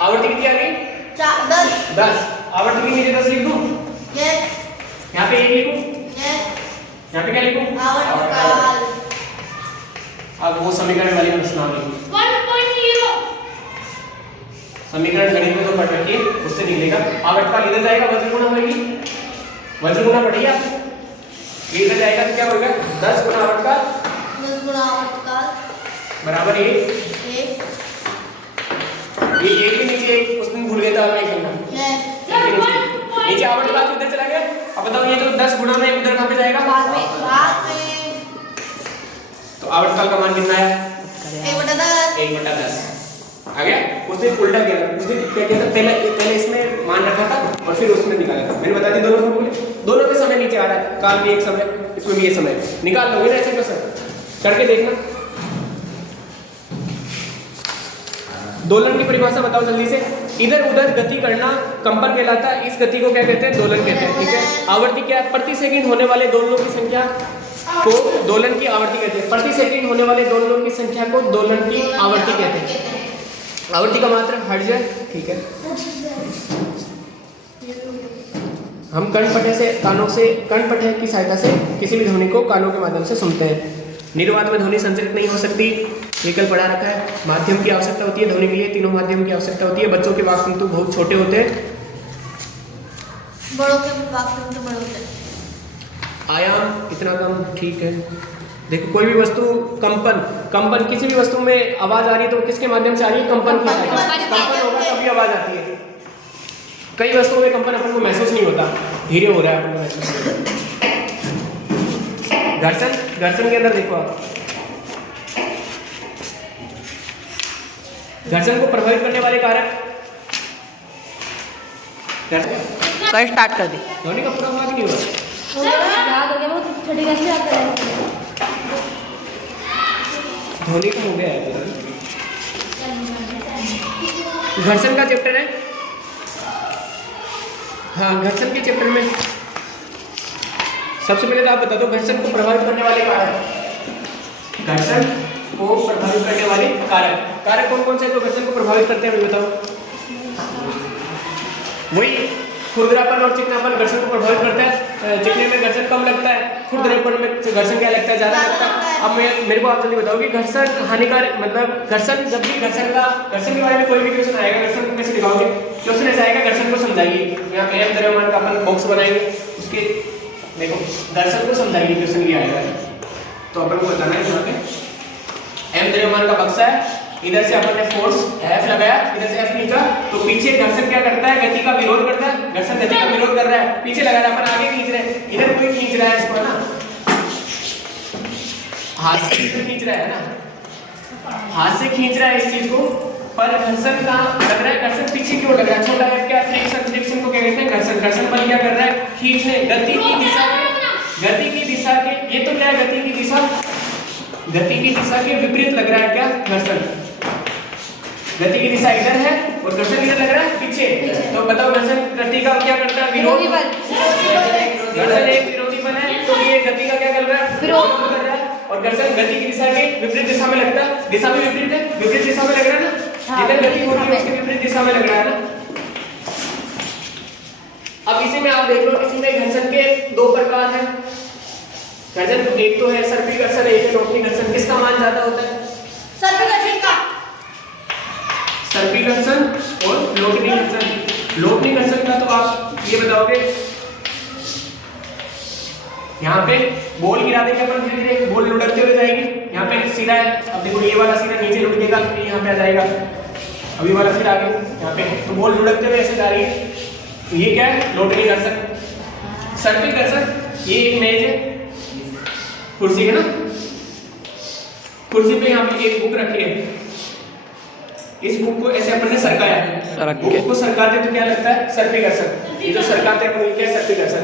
आवर्ती कितनी आ गई? 10। आवर्ती के नीचे 10 लिख दूं? यहाँ पे 1 लिखूं? यहाँ पे क्या लिखूं? अब वो समीकरण वाली प्रश्न आ गई। 1.0 समीकरण गणित में तो पढ़ रखिए, उससे निकलेगा। आवर्तकाल इधर जाएगा, वज्र गुणा होगी, वज्र गुणा पढ़िए आप। ये इधर जाएगा तो क्या होगा? 10 गुणा आवर्तकाल बराबर 1। ये 1 के नीचे 1 उसमें भूल गया था मैं करना। नीचे आवर्तकाल तो इधर चला गया। अब बताओ ये जो 10 गुणा में उधर कहाँ पे जाएगा? बाद में तो आवर्तकाल का मान कितना है? 1/10 आ गया। उसने उल्टा किया था। उसने क्या किया था? पहले इसमें मान रखा था और फिर उसमें निकाला था। मैंने बता दी दोनों फॉर्मूले। दोनों में समय नीचे आ रहा है। काल भी एक समय, इसमें भी ये समय। निकाल लोगे ना ऐसे क्वेश्चन करके देखना। दोलन की परिभाषा बताओ जल्दी से। इधर उधर गति करना कंपन कहलाता है। इस गति को क्या कहते हैं? दोलन कहते हैं, ठीक है। आवर्ती क्या है? प्रति सेकंड होने वाले दोलनों की संख्या को दोलन की आवर्ती कहते हैं। प्रति सेकंड होने वाले दोलनों की संख्या को दोलन की आवर्ती कहते हैं। आवर्ती का मात्रा हट जाए, ठीक है। हम कर्णपटह की सहायता से किसी भी ध्वनि को कानों के माध्यम से सुनते हैं। निर्वात में ध्वनि संचरित नहीं हो सकती, ये कल पढ़ा रखा है। माध्यम की आवश्यकता होती है ध्वनि के लिए, तीनों माध्यम की आवश्यकता होती है। बच्चों के वाक् तंतु बहुत छोटे होते हैं, बड़ों के वाक् तंतु बड़े होते हैं। आयाम इतना कम, ठीक है। देखो कोई भी वस्तु कंपन किसी भी वस्तु में आवाज आ रही है तो किसके माध्यम से आ रही है? कंपन की सहायता। कंपन होगा तभी आवाज आती है। कई वस्तुओं में कंपन अपन को महसूस नहीं होता, धीरे हो रहा है अपन को महसूस। घर्षण के अंदर देखो आप, घर्षण को प्रभावित करने वाले कारक। तो स्टार्ट कर दी। ध्वनि का पूरा वाक्य नहीं हुआ। याद हो गया, वो छोटी कैसे याद करें? होने का हो गया है पूरा। घर्षण का चैप्टर है। हाँ, घर्षण के चैप्टर में सबसे पहले तो आप बता दो घर्षण को प्रभावित करने वाले कारक। घर्षण को प्रभावित करने वाले कारक, कारक कौन कौन से जो घर्षण को प्रभावित करते हैं बताओ। वही खुरदरापन और चिकनापन घर्षण को प्रभावित करता है। चिकने में घर्षण कम लगता है, खुरदरेपन में घर्षण क्या लगता है, ज्यादा लगता है। अब मेरे को आप जल्दी बताओ कि घर्षण हानिकारक मतलब घर्षण, जब भी घर्षण के बारे में कोई भी क्वेश्चन आएगा, घर्षण को कैसे दिखाओगे, क्वेश्चन ऐसा आएगा घर्षण को समझाइए। यहाँ पे एम द्रव्यमान का अपन बॉक्स बनाएंगे, उसके देखो घर्षण को समझाइए क्वेश्चन ये आएगा। तो अपन को बताना है यहाँ पे एम द्रव्यमान का बक्सा है, इधर से अपन ने फोर्स F लगाया, इधर से F खींचा, तो पीछे घर्षण क्या करता है, गति का विरोध करता है। घर्षण गति का विरोध कर रहा है, पीछे लगा रहा है, अपन आगे खींच रहे हैं, इधर कोई खींच रहा है इसको ना, हाथ से खींच रहा है ना, हाथ से खींच रहा है इस चीज को, पर घर्षण कहाँ लग रहा है, घर्षण पीछे क्यों लग रहा है, छोटा F क्या फ्रिक्शन, फ्रिक्शन को क्या कहते हैं घर्षण। घर्षण बल क्या कर रहा है, खींचने, गति की दिशा के, ये तो क्या है गति की दिशा के विपरीत लग रहा है क्या घर्षण। गति की दिशा इधर है और घर्षण किधर लग रहा है, पीछे। तो बताओ घर्षण गति का क्या करता है, विरोध बल। घर्षण एक विरोधी बल है, तो ये गति का क्या कर रहा है, विरोध कर रहा है। और घर्षण गति की दिशा के विपरीत दिशा में लगता है, दिशा भी विपरीत है, विपरीत दिशा में लग रहा है ना, जिधर गति हो रही है उसके विपरीत दिशा में लग रहा है ना। अब इसी में आप देख लो, इसी में घर्षण के दो प्रकार हैं। घर्षण एक तो है सर्पी घर्षण, एक है लोटनी घर्षण। किसका मान ज्यादा होता है, सर्पी घर्षण का। सर्पी घर्षण और लोटनी घर्षण। लोटनी घर्षण का तो आप ये बताओगे, यहाँ पे बॉल गिरा देंगे अपन, धीरे धीरे बॉल लुढ़कते हुए जाएगी, यहाँ पे सीधा है, अब देखो ये वाला सीधा नीचे लुढ़केगा, यहाँ पे आ जाएगा, अभी वाला फिर आगे यहाँ पे, तो बॉल लुढ़कते हुए ऐसे जा रही है, तो ये क्या है, लोटनी घर्षण। सर्पी घर्षण, ये एक मेज है, कुर्सी है ना, कुर्सी पे यहाँ पे एक बुक रखी है, इस बुक को ऐसे अपन ने सरकाया, बुक को सरकाते तो क्या लगता है, सर्पी घर्षण। ये जो सरकाते हैं क्या है, सर्पी घर्षण।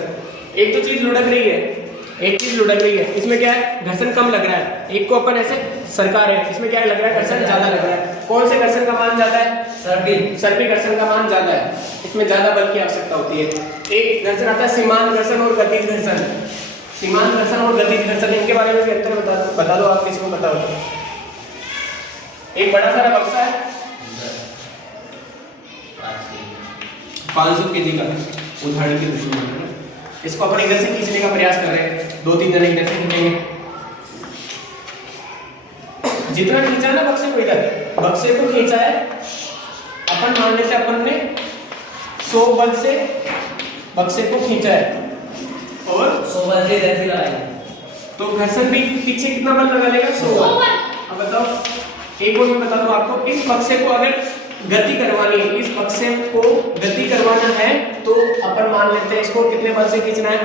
एक तो चीज लुढ़क रही है, इसमें क्या है, घर्षण कम लग रहा है। एक को अपन ऐसे सरका रहे हैं, इसमें क्या लग रहा है, घर्षण ज्यादा लग रहा है। कौन से घर्षण का मान ज्यादा है, सर्पी घर्षण का मान ज्यादा है, इसमें ज्यादा बल की आवश्यकता होती है। एक घर्षण आता है सीमांत घर्षण और गतिज घर्षण। सीमांत घर्षण और गतिज घर्षण, इनके बारे में भी अंतर बता दो आप, किसी को पता हो। एक बड़ा सारा बक्सा है 500 kg का, उदाहरण के रूप में इसको अपन इधर से खींचने का प्रयास कर रहे हैं, 2-3 जने इधर से खींचेंगे, जितना खींचा ना बक्से को, इधर बक्से को खींचा है अपन, मान लेते हैं अपन ने 100 बल से बक्से को खींचा है और 100 बल से इधर से लगाएंगे, तो घर्षण भी पीछे कितना बल लगा लेगा, 100 बल। अब बताओ, एक और मैं बता दूं आपको, इस बक्से को अगर गति करवानी है, इस बक्से को गति करवाना है तो अपन मान लेते हैं इसको कितने बल से खींचना है,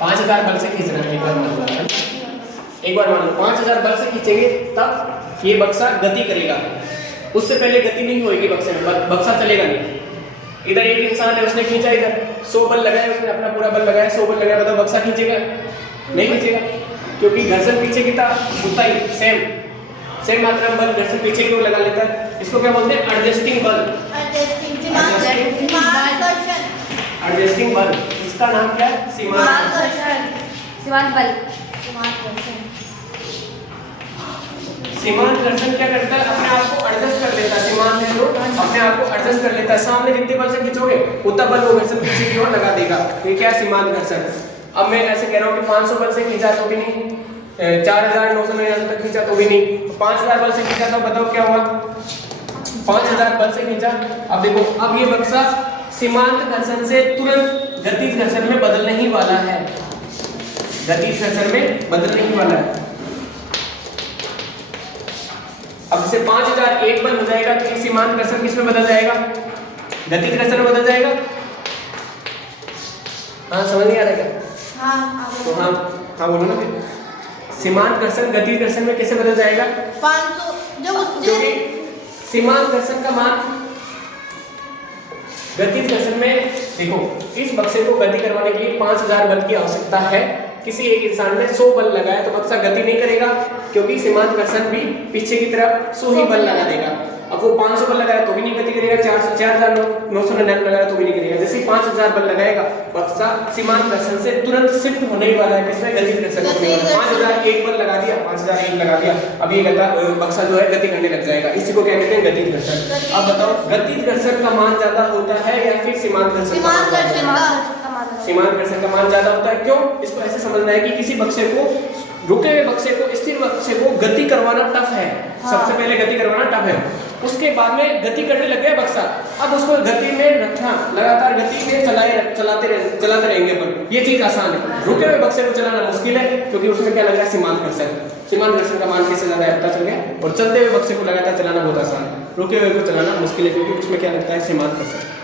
5000 बल से खींचना है। एक बार मान लो 5000 बल से खींचेंगे तब ये बक्सा गति करेगा, उससे पहले गति नहीं होगी बक्से में, बक्सा चलेगा नहीं। इधर एक इंसान है, उसने खींचा, इधर 100 बल लगाया, उसने अपना पूरा बल लगाया, 100 बल लगाया, बताओ बक्सा खींचेगा, नहीं खींचेगा, क्योंकि घर्षण पीछे कितना उतना ही सेम मात्रा में बल घर्षण पीछे क्यों लगा लेता है। इसको क्या बोलते हैं, एडजस्टिंग बल। एडजस्टिंग बल, इसका नाम क्या है, सीमांत बल। सीमांत घर्षण क्या करता है, अपने आप को एडजस्ट कर लेता है, सीमांत है जो अपने आप को एडजस्ट कर लेता है, सामने जितने बल से खींचोगे उतना बल वो घर्षण पीछे की ओर लगा देगा, ये क्या है, सीमांत घर्षण। अब मैं ऐसे कह रहा हूँ कि 500 बल से खींचा तो भी नहीं, 4999 तक खींचा तो भी नहीं, 5000 बल से खींचा तो बताओ क्या हुआ, 5000 बल से खींचा। अब देखो, अब ये बक्सा सीमांत घर्षण से तुरंत गतिज घर्षण में बदलने ही वाला है, गतिज घर्षण में बदलने ही वाला है। अब जैसे 5000 एक बल हो जाएगा तो ये सीमांत घर्षण किस में बदल जाएगा, गतिज घर्षण में बदल जाएगा। हाँ, समझ नहीं आ रहा क्या? तो हाँ बोलो ना, सीमांत घर्षण गतिज घर्षण में कैसे बदल जाएगा, 500 क्योंकि सीमांत घर्षण का मान गतिज घर्षण में, देखो इस बक्से को गति करवाने के लिए 5000 बल की आवश्यकता है, किसी एक इंसान ने 100 बल लगाया तो बक्सा गति नहीं करेगा, क्योंकि सीमांत घर्षण भी पीछे की तरफ 100 ही बल लगा देगा। अब वो 500 बल लगाया तो भी नहीं गति करेगा, 4,999 लगाया तो भी नहीं करेगा। जैसे 5,000 बल लगाएगा बक्सा सीमांत घर्षण से तुरंत शिफ्ट होने ही वाला है, किसमें गति घर्षण होने वाला है। 5,000 एक बल लगा दिया, 5,000 लगा दिया, अब ये बक्सा जो है गति करने लग जाएगा। इसी को क्या कहते हैं, गतिज घर्षण। अब बताओ गतिज घर्षण का मान ज्यादा होता है या फिर सीमांत घर्षण? सीमांत घर्षण का मान ज्यादा होता है। क्यों? इसको ऐसे समझना है कि किसी बक्से को, रुके हुए बक्से को, स्थिर बक्से को गति करवाना टफ है। सबसे पहले गति करवाना टफ है, उसके बाद में गति करने लग गया बक्सा, अब उसको गति में रखना, लगातार गति में चलाते रहेंगे अपन, ये चीज आसान है। रुके हुए बक्से को चलाना मुश्किल है, क्योंकि उसमें क्या लग रहा है, सीमांत घर्षण। सीमांत घर्षण का मान कैसे ज्यादा है पता चल गया। और चलते हुए बक्से को लगातार चलाना बहुत आसान है, रुके हुए को चलाना मुश्किल है, क्योंकि उसमें क्या लगता है, सीमांत घर्षण।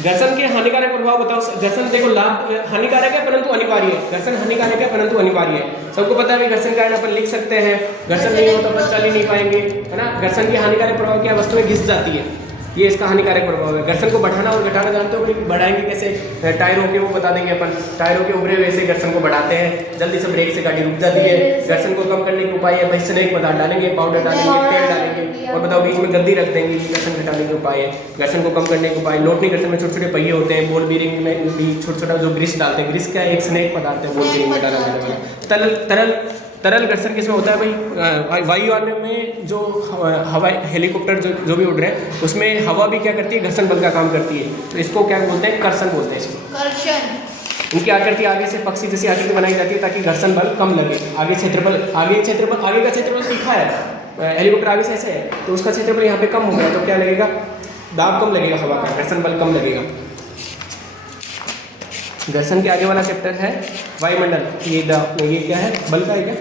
घर्षण के हानिकारक प्रभाव बताओ। घर्षण देखो लाभ हानिकारक है परंतु अनिवार्य है। घर्षण हानिकारक है परंतु अनिवार्य है। सबको पता है घर्षण कारण अपन लिख सकते हैं, घर्षण नहीं हो तो अपन चल ही नहीं पाएंगे, है ना। घर्षण की हानिकारक प्रभाव क्या, वस्तुएं घिस जाती है, ये इसका हानिकारक प्रभाव है। घर्षण को बढ़ाना और घटाना जानते हो, बढ़ाएंगे कैसे, टायरों के वो बता देंगे अपन, टायरों के उभरे हुए से घर्षण को बढ़ाते हैं, जल्दी से ब्रेक से गाड़ी रुक जाती है। घर्षण को कम करने के उपाय है, भाई स्नेक पदार्थ डालेंगे, पाउडर डालेंगे, तेल डालेंगे, और बताओ बीच में गद्दी रख देंगे, घर्षण घटाने के उपाय है। घर्षण को कम करने के उपाय, लोटनी घर्षण में छोटे छोटे पहिए होते हैं, बॉल बीरिंग में भी छोटा छोटा जो ग्रीस डालते हैं, ग्रीस क्या एक स्नेक पदार्थ है, बॉल बीरिंग में डाला जाने वाला। तरल घर्षण किसमें होता है भाई, वायुयान में जो हवाई हेलीकॉप्टर जो भी उड़ रहे हैं, उसमें हवा भी क्या करती है, घर्षण बल का काम करती है, तो इसको क्या बोलते हैं, कर्षण बोलते हैं इसको। उनकी आकृति आगे से पक्षी जैसी आकृति बनाई जाती है ताकि घर्षण बल कम लगे। आगे का क्षेत्रफल तीखा है, हेलीकॉप्टर आगे से ऐसे है तो उसका क्षेत्रफल यहाँ पे कम हो गया, तो क्या लगेगा, दाब कम लगेगा हवा का, घर्षण बल कम लगेगा। घर्षण के आगे वाला चैप्टर है वायुमंडल। ये क्या है, बल का है क्या,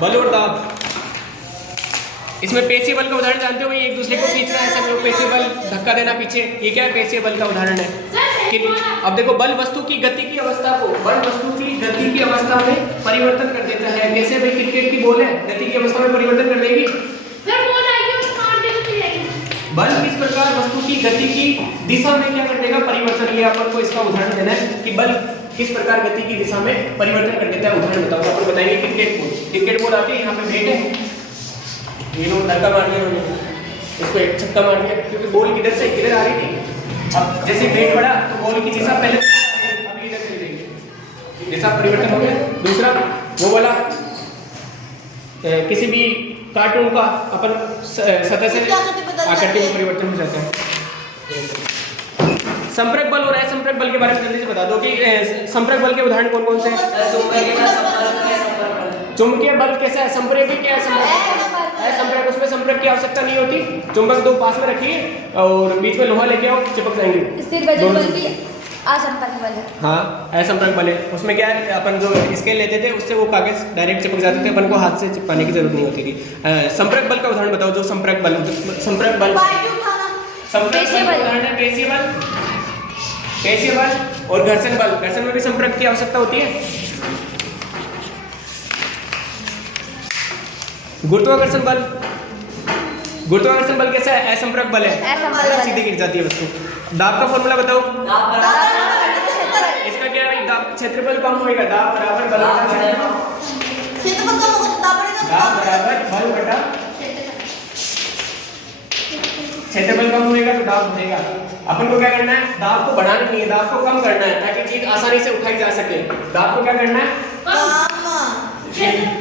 बल और दाब। इसमें पेशीय बल का उदाहरण जानते हो, ये एक दूसरे को खींचना है, ऐसा पेशीय बल, धक्का देना पीछे, ये क्या है, पेशीय बल का उदाहरण है। अब देखो बल वस्तु की गति की अवस्था को, बल वस्तु की गति की अवस्था में परिवर्तन कर देता है। कैसे भाई, क्रिकेट की बॉल है, गति की अवस्था में परिवर्तन कर देगी। बल किस प्रकार वस्तु की गति की दिशा में क्या कर देगा, परिवर्तन। ये अपन को इसका उदाहरण देना है कि बल किस प्रकार गति की दिशा में परिवर्तन कर देता है। उदाहरण बताओ, अपन बताएंगे क्रिकेट बॉल आती है, यहाँ पे बैट है, ये लोग धक्का मार दिया, इसको एक छक्का मार दिया, क्योंकि बॉल किधर से किधर आ रही थी। अब जैसे बैट बढ़ा तो बॉल की दिशा पहले अभी इधर चली जाएगी, दिशा परिवर्तन हो गया। दूसरा वो वाला किसी भी कार्टून का अपन सतह से आकृति में परिवर्तन हो जाता है। संपर्क बल और असंपर्क बल के बारे में जल्दी से बता दो कि संपर्क बल के उदाहरण कौन कौन से हैं। चुंबकीय बल कैसा है, संप्रेरक क्या है, असंपर्क, उसमें संपर्क की आवश्यकता नहीं होती। चुंबक दो पास में रखिए और बीच में लोहा लेके आओ, चिपक जाएंगे। स्थिर वजन बल भी असंपर्क बल है। हाँ, असंपर्क बल है, उसमें क्या है, अपन जो स्केल लेते थे उससे वो कागज डायरेक्ट चिपक जाते थे, अपन को हाथ से चिपकाने की जरूरत नहीं होती थी। संपर्क बल का उदाहरण बताओ, जो संपर्क बल, संपर्क बल पेशीय बल और घर्षण बल। घर्षण में भी संपर्क की आवश्यकता होती है। गुरुत्वाकर्षण बल, गुरुत्वाकर्षण बल कैसा है, असंपर्क बल है, सीधे गिर जाती है वस्तु। दाब का फॉर्मूला बताओ, इसका क्या है, दाब क्षेत्रफल कम होएगा, दाब बराबर बल बटा क्षेत्रफल कम होएगा तो दाब बढ़ेगा। अपन को क्या करना है, दाब को बढ़ाना नहीं है, दाब को कम करना है ताकि चीज आसानी से उठाई जा सके। दाब को क्या करना है,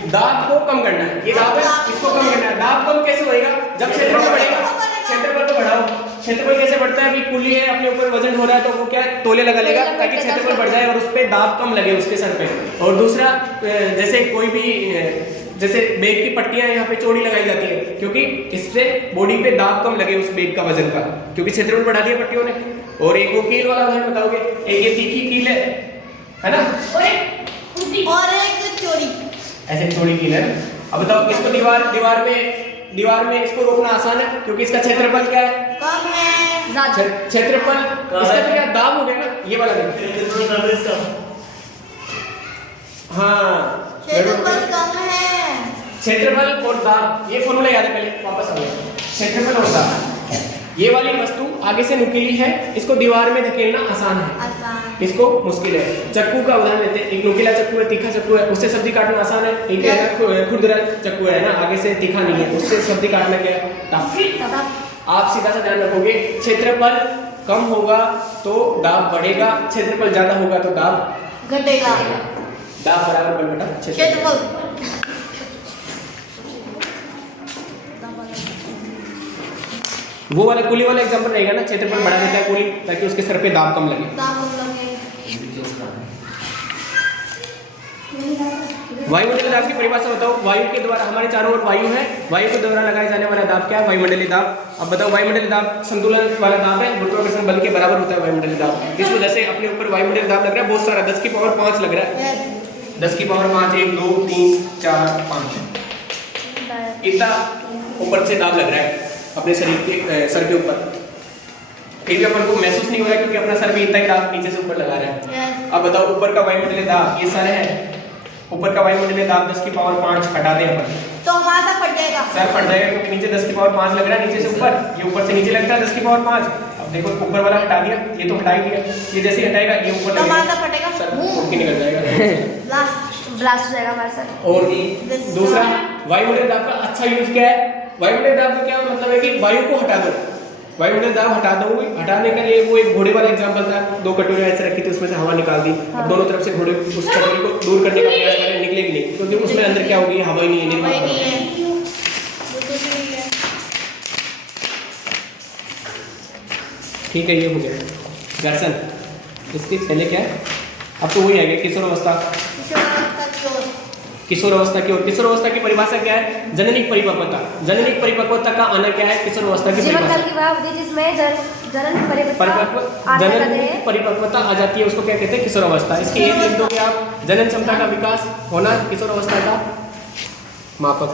दाब को कम करना है, ये दाब है, इसको कम करना है। दाब कम कैसे होएगा, जब क्षेत्रफल बढ़ेगा, क्षेत्रफल को बढ़ाओ। क्षेत्रफल कैसे बढ़ता है, अभी कुल्ली है, अपने ऊपर वजन हो रहा है तो वो क्या तोले लगा लेगा ताकि क्षेत्रफल बढ़ जाए और उस पर दाब कम लगे उसके सर पे। और दूसरा, जैसे कोई भी, जैसे बेग की पट्टियां यहाँ पे चौड़ी लगाई जाती है, क्योंकि इससे बॉडी पे दाब कम लगे उस बेग का वजन का, क्योंकि क्षेत्रफल बढ़ा दिया पट्टियों ने। और एक वो कील वाला उदाहरण बताओगे, एक ये तीखी कील है ना, और एक चोरी, ऐसे चौड़ी कील है। अब बताओ इसको दीवार में इसको रोकना आसान है, क्योंकि इसका क्षेत्रफल क्या है, कम है, क्षेत्रफल, इसका तो क्या दाब हो गया ना, ये वाला हाँ, क्षेत्रफल कम है, क्षेत्रफल और दाब, ये फॉर्मूला याद है, पहले वापस आ गया, क्षेत्रफल और दाब। ये वाली वस्तु आगे से नुकीली है, इसको दीवार में धकेलना आसान है, आसान। इसको मुश्किल है। चक्कू का उदाहरण लेते हैं, एक नुकीला चक्कू है, तीखा चक्कू है, उससे सब्जी काटना आसान है। एक खुरदरा चक्कू है ना, आगे से तीखा नहीं है, उससे सब्जी काटना क्या है, टफ। आप सीधा सा ध्यान रखोगे, क्षेत्रफल कम होगा तो दाब बढ़ेगा, क्षेत्रफल ज्यादा होगा तो दाब घटेगा। दाब बराबर बल बटा क्षेत्रफल। वो वाला कुली वाला एग्जांपल रहेगा ना, क्षेत्रफल बढ़ा देता है कुली ताकि उसके सर पे दाब कम लगे। वायुमंडलीय दाब की परिभाषा बताओ। वायु के द्वारा, हमारे चारों ओर वायु है, वायु के द्वारा लगाए जाने वाला दाब क्या है, वायुमंडलीय दाब। अब बताओ, वायुमंडलीय दाब संतुलन वाला दाब है, गुरुत्वाकर्षण बल के बराबर होता है वायुमंडलीय दाब। इस वजह से अपने ऊपर वायुमंडलीय दाब लग रहा है बहुत सारा, 10 की पावर 5 लग रहा है। 10 की पावर 5, 1 2 3 4 5 इतना ऊपर से दाब लग रहा है अपने शरीर के सर के ऊपर। फिर भी अपन को महसूस नहीं हो रहा क्योंकि अपना सर भी इतना ही दाब नीचे से ऊपर लगा रहा है। अब बताओ, ऊपर का वायुमंडलीय दाब ये सारे है, ऊपर का वायुमंडलीय दाब 10 की पावर 5 हटा दें अपन तो हमारा सर फट जाएगा। सर फट जाएगा क्योंकि नीचे 10 की पावर 5 लग रहा है, नीचे से ऊपर, ये ऊपर से नीचे लगता है 10 की पावर 5। अब देखो ऊपर वाला हटा दिया, ये तो हटा ही दिया, ये जैसे हटाएगा ये ऊपर तो हमारा सर फटेगा, सर फूट के निकल जाएगा। ब्लास्ट हो जाएगा हमारा सर। और दूसरा, वायुमंडलीय दाब का अच्छा यूज क्या है, वायुमंडलीय दाब का क्या मतलब है कि वायु को हटा दो, वायुमंडलीय दाब हटा दो। हटाने के लिए वो एक घोड़े वाला एग्जांपल था, 2 कटोरी ऐसे रखी थी, उसमें से हवा निकाल दी, अब दोनों तरफ से घोड़े उस कटोरी को दूर करने का प्रयास करें, निकलेगी नहीं क्योंकि उसमें अंदर क्या होगी, हवा ही नहीं है। ठीक है, ये हो गया घर्षण। इसके पहले क्या है, अब तो वही आ गया किशोरावस्था। किशोरावस्था की ओर, किशोरावस्था की परिभाषा क्या है, जननिक परिपक्वता। जननिक परिपक्वता का आना क्या है, किशोरावस्था की जीवन काल परिभाषा। की अवधि जिसमें जनन परिपक्वता आ जाती है, उसको क्या कहते हैं, किशोरावस्था। इसकी एज लिख दोगे आप, जनन क्षमता का विकास होना किशोरावस्था का मापक।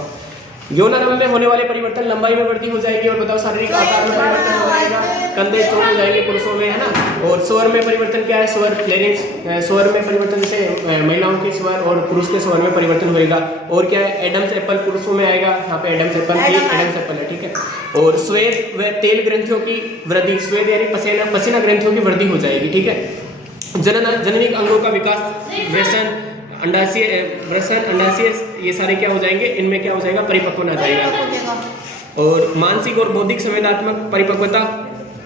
यौनारंभ में होने वाले परिवर्तन, लंबाई में वृद्धि हो जाएगी, और बताओ शारीरिक आकार में परिवर्तन हो जाएगा, कंधे चौड़े हो जाएंगे पुरुषों में, है ना। और स्वर में परिवर्तन क्या है, स्वर फ्लेरिंग्स, स्वर में परिवर्तन जैसे महिलाओं के स्वर और पुरुष के स्वर में परिवर्तन होएगा। और क्या है, एडम्स एप्पल पुरुषों में आएगा, यहाँ पे एडम्स एप्पल है, ठीक है। और स्वेद व तेल ग्रंथियों की वृद्धि, स्वेद यानी पसीना ग्रंथियों की वृद्धि हो जाएगी, ठीक है। जननिक अंगों का विकास, वृषण, अंडाशय, वृषण, अंडाशय, ये सारे क्या हो जाएंगे, इनमें क्या हो जाएगा, परिपक्व आ जाएगा। और मानसिक और बौद्धिक संवेदनात्मक परिपक्वता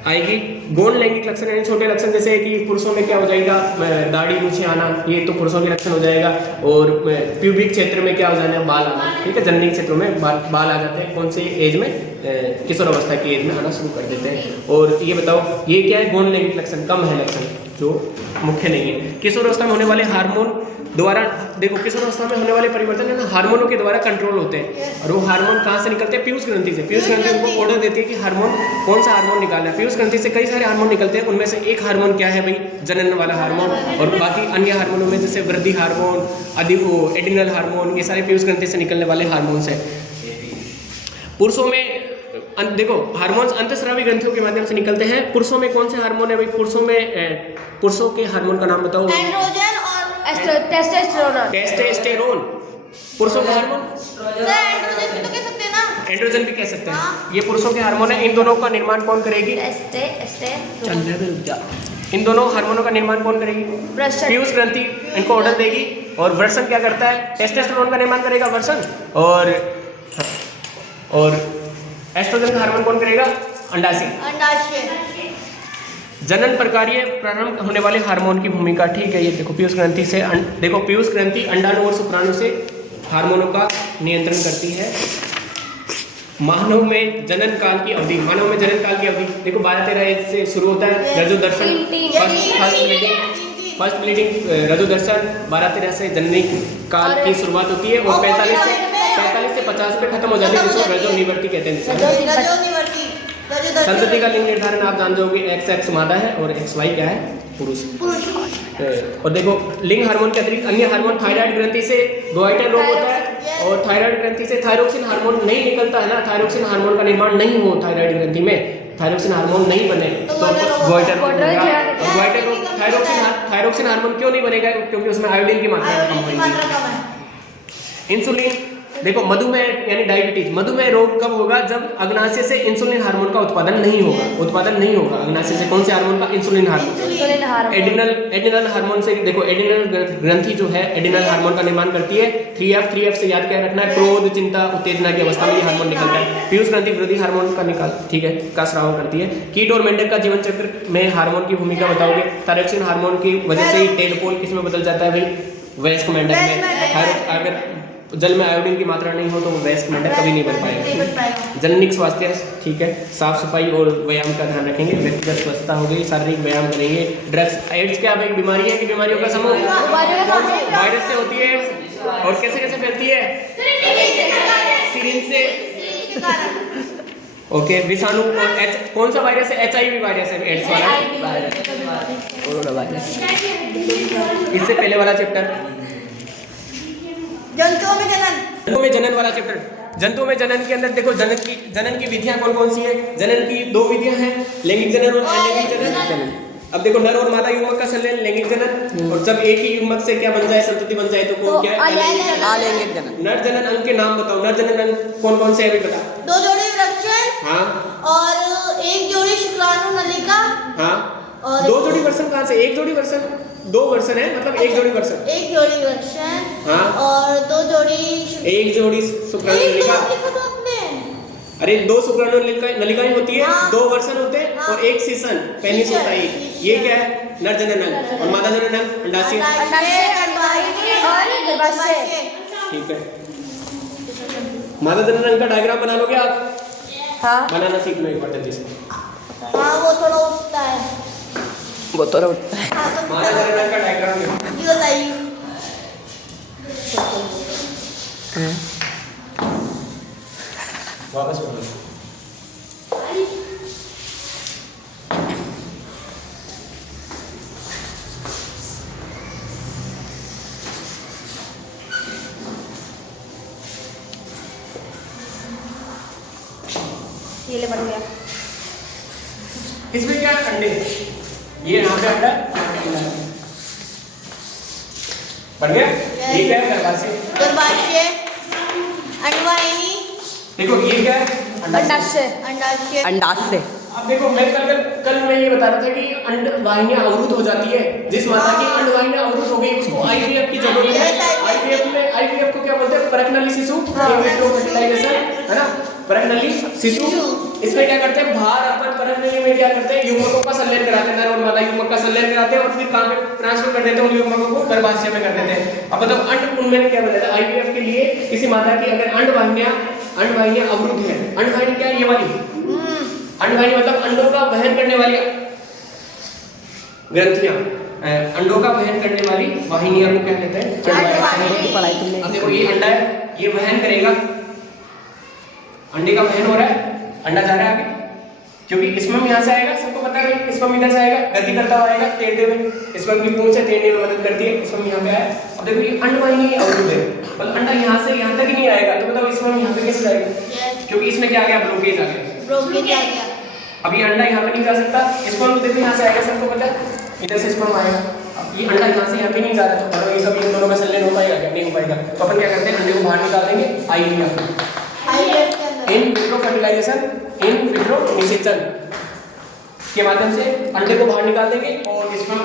आएगी। गौण लैंगिक लक्षण यानी छोटे लक्षण, जैसे कि पुरुषों में क्या हो जाएगा, दाढ़ी मूछे आना, ये तो पुरुषों के लक्षण हो जाएगा। और प्यूबिक क्षेत्र में क्या हो जाना, बाल आना, ठीक है। जननिक क्षेत्रों में बाल आ जाते हैं, कौन सी एज में, किशोरावस्था की एज में आना शुरू कर देते हैं। और ये बताओ, ये क्या है, गौण लैंगिक लक्षण, कम है लक्षण, जो मुख्य नहीं है। किशोरावस्था में होने वाले हार्मोन द्वारा, देखो किशोरावस्था में होने वाले परिवर्तन है ना, हार्मोनों के द्वारा कंट्रोल होते हैं। और वो हार्मोन कहाँ से निकलते हैं, पीयूष ग्रंथि से। पीयूष ग्रंथि उनको ऑर्डर देती है कि हार्मोन, कौन सा हार्मोन निकालना है। पीयूष ग्रंथि से कई सारे हार्मोन निकलते हैं, उनमें से एक हार्मोन क्या है भाई, जनन वाला हार्मोन। और बाकी अन्य हार्मोनों में जैसे वृद्धि हार्मोन, एड्रिनल हार्मोन, ये सारे पीयूष ग्रंथि से निकलने वाले हार्मोन्स हैं। पुरुषों में देखो हार्मोन्स अंतःस्रावी ग्रंथियों के माध्यम से निकलते हैं। पुरुषों में कौन से हार्मोन है भाई, पुरुषों के हार्मोन का नाम बताओ। एंड्रोजन और टेस्टोस्टेरोन, पुरुषों का हार्मोन। एंड्रोजन भी तो कह सकते हैं ना, एंड्रोजन भी कह सकते हैं, ये पुरुषों के हार्मोन है। इन दोनों का निर्माण कौन करेगी, इन दोनों हार्मोनों का निर्माण कौन करेगी, पीयूष ग्रंथि इनको ऑर्डर देगी। और वृषण क्या करता है, टेस्टोस्टेरोन का निर्माण करेगा वृषण। और एस्ट्रोजन का हार्मोन कौन करेगा, अंडाशय। जनन प्रकार्य प्रारंभ होने वाले हार्मोन की भूमिका, ठीक है। ये देखो पीयूष ग्रंथि से, देखो पीयूष ग्रंथि अंडाणु और शुक्राणु से हार्मोनों का नियंत्रण करती है। मानव में जनन काल की अवधि, मानव में जनन काल की अवधि देखो 12-13 एज से शुरू होता है। रजोदर्शन, फर्स्ट ब्लीडिंग रजोदर्शन 12-13 से जननिक काल की शुरुआत होती है। और 45 से 50 पे खत्म हो जाती है, जिसको रजोनिवर्ती कहते हैं। संतति का लिंग निर्धारण आप जान जाओगे, XX मादा है और XY क्या है, पुरुष। और देखो लिंग हार्मोन के अतिरिक्त अन्य हार्मोन, थायराइड ग्रंथि से गोइटर रोग होता है। और थायराइड ग्रंथि से थायरोक्सिन हार्मोन नहीं निकलता है ना, थायरोक्सिन हार्मोन का निर्माण नहीं हो थायराइड ग्रंथि में, थायरोक्सिन हार्मोन नहीं बने तो गोइटर रोग होगा। गोइटर रोग, थायरोक्सिन हार्मोन क्यों नहीं बनेगा, क्योंकि उसमें आयोडीन की मात्रा कम होगी। इंसुलिन देखो मधुमेह यानी डायबिटीज, मधुमेह रोग कब होगा? जब अग्नाशय से इंसुलिन हार्मोन का उत्पादन नहीं होगा। अग्नाशय से कौन से हार्मोन का? Insulin hormone. एड्रिनल हार्मोन से, देखो एड्रिनल ग्रंथि जो है एड्रिनल हार्मोन का निर्माण करती है। 3F से याद क्या रखना है? क्रोध, चिंता, उत्तेजना की अवस्था में ये हार्मोन निकलता है। पीयूष ग्रंथि वृद्धि हार्मोन का ठीक है का स्राव करती है। कीट और मेंढक का जीवन चक्र में हार्मोन की भूमिका बताओगे। थायरॉक्सिन हार्मोन की वजह से ही टेडपोल किसमें बदल जाता है भाई? वयस्क मेंढक में। अगर जल में आयोडीन की मात्रा नहीं हो तो वो वयस्क मेंढक कभी नहीं बन पाएगा। जननिक स्वास्थ्य, ठीक है, साफ सफाई और व्यायाम का ध्यान रखेंगे। व्यक्तिगत स्वच्छता हो गई, शारीरिक व्यायाम करेंगे। ड्रग्स, एड्स क्या एक बीमारी है कि बीमारियों का समूह? वायरस से होती है एड्स। और कैसे कैसे फैलती है? सिरिंज से। ओके, विषाणु और कौन सा वायरस है? HIV वायरस है एड्स वाला, कोरोना वायरस। इससे पहले वाला चैप्टर जंतुओं में जनन वाला चैप्टर। जंतुओं में जनन के अंदर देखो जनन की विधियां कौन कौन सी है? जनन की 2 विधियां हैं, लैंगिक जनन और अलैंगिक जनन। अब देखो नर और मादा युग्मक का संलयन लैंगिक जनन, और जब एक ही युग्मक से क्या बन जाए, संतति बन जाए तो कौन क्या है? अलैंगिक जनन। नर जनन अंग के नाम बताओ। नर जनन अंग कौन कौन से है बता? 2 जोड़ी वृषण, हाँ, और 1 जोड़ी शुक्राणु नलिका। हाँ, और 2 जोड़ी वर्षण कहाँ से? 1 जोड़ी वर्षण, 2 वर्षण है मतलब 1 जोड़ी वर्षण। 1 जोड़ी वृषण, हाँ, और 2 जोड़ी 1 जोड़ी शुक्राणु नलिका। अरे 2 शुक्राणु नलिकाएं होती है, 2 वर्षण होते हैं और 1 सीसन पेनिस होता है। ये क्या है? नर जनन अंग। और मादा जनन अंग अंडाशय, और गर्भाशय। ठीक है। मादा जनन अंग का डायग्राम बना लोगे आप? हाँ, बनाना सीख लो एक बार जल्दी से। हाँ, वो थोड़ा उठता है। वो तो उठता है। मादा जनन अंग का डायग्राम देखो। ये बताइए। वापस बोलो। ये ले बन गया। इसमें क्या है? अंडे। ये यहाँ पे अंडा बन गया। ये क्या है? गर्भाशय। गर्भाशय, अंडवाहिनी। देखो ये क्या है? अंडाशय। अंडाशय। अंडाशय। अब देखो मैं कल मैं ये बता रहा था कि अंडवाहिनियां अवरुद्ध हो जाती है। जिस माता की अंडवाहिनियां अवरुद्ध हो गई उसको IVF की जरूरत है। IVF को क्या बोलते हैं? परखनली शिशु, इन विट्रो फर्टिलाइजेशन, है ना? परखनली शिशु। इसमें क्या करते हैं? बाहर अपन परखनली में क्या करते हैं? युग्मकों का संलयन कराते हैं। नर और मादा युग्मक का संलयन कराते हैं और फिर कहां पे ट्रांसफर कर देते हैं? उन युग्मकों को गर्भाशय में कर देते हैं। अब बताओ अंड उनमें क्या बोला जाता है? IVF के लिए किसी माता की अगर अंडवाहिनियां अवरुद्ध है। अंडवाहिनी क्या है? ये वाली अंडवाहिनी मतलब अंडों का वहन करने वाली ग्रंथियां, अंडों का वहन करने वाली वाहिनियां को क्या कहते हैं? पढ़ाई तुमने। अब देखो ये अंडा है, ये वहन करेगा, अंडे का वहन हो रहा है, अंडा जा रहा है आगे, क्योंकि स्पर्म यहाँ से आएगा, सबको पता है भाई स्पर्म इधर से आएगा, गति करता हुआ आएगा, तैरते हुए स्पर्म की पूंछ से तैरने में मदद करती है, स्पर्म यहाँ पे आया। अब देखो ये अंडवाहिनी अवरुद्ध है, मतलब अंडा यहाँ से यहाँ तक ही नहीं आएगा, तो बताओ स्पर्म यहाँ पे कैसे जाएगा? क्योंकि इसमें क्या आ गया? ब्लॉकेज आ गया। ब्रोकेज आ गया। अब ये अंडा यहाँ पे नहीं जा सकता, स्पर्म देखो यहाँ से आएगा, सबको पता है, इधर से स्पर्म आएगा। अब ये अंडा यहाँ से यहाँ पे नहीं जा रहा, तो बताओ ये कभी इन दोनों का संलयन हो पाएगा क्या? नहीं हो पाएगा। तो अपन क्या करते हैं? अंडे को बाहर निकाल देंगे IVF, in vitro fertilisation, in vitro निषेचन के माध्यम से अंडे को बाहर निकाल देंगे और स्पर्म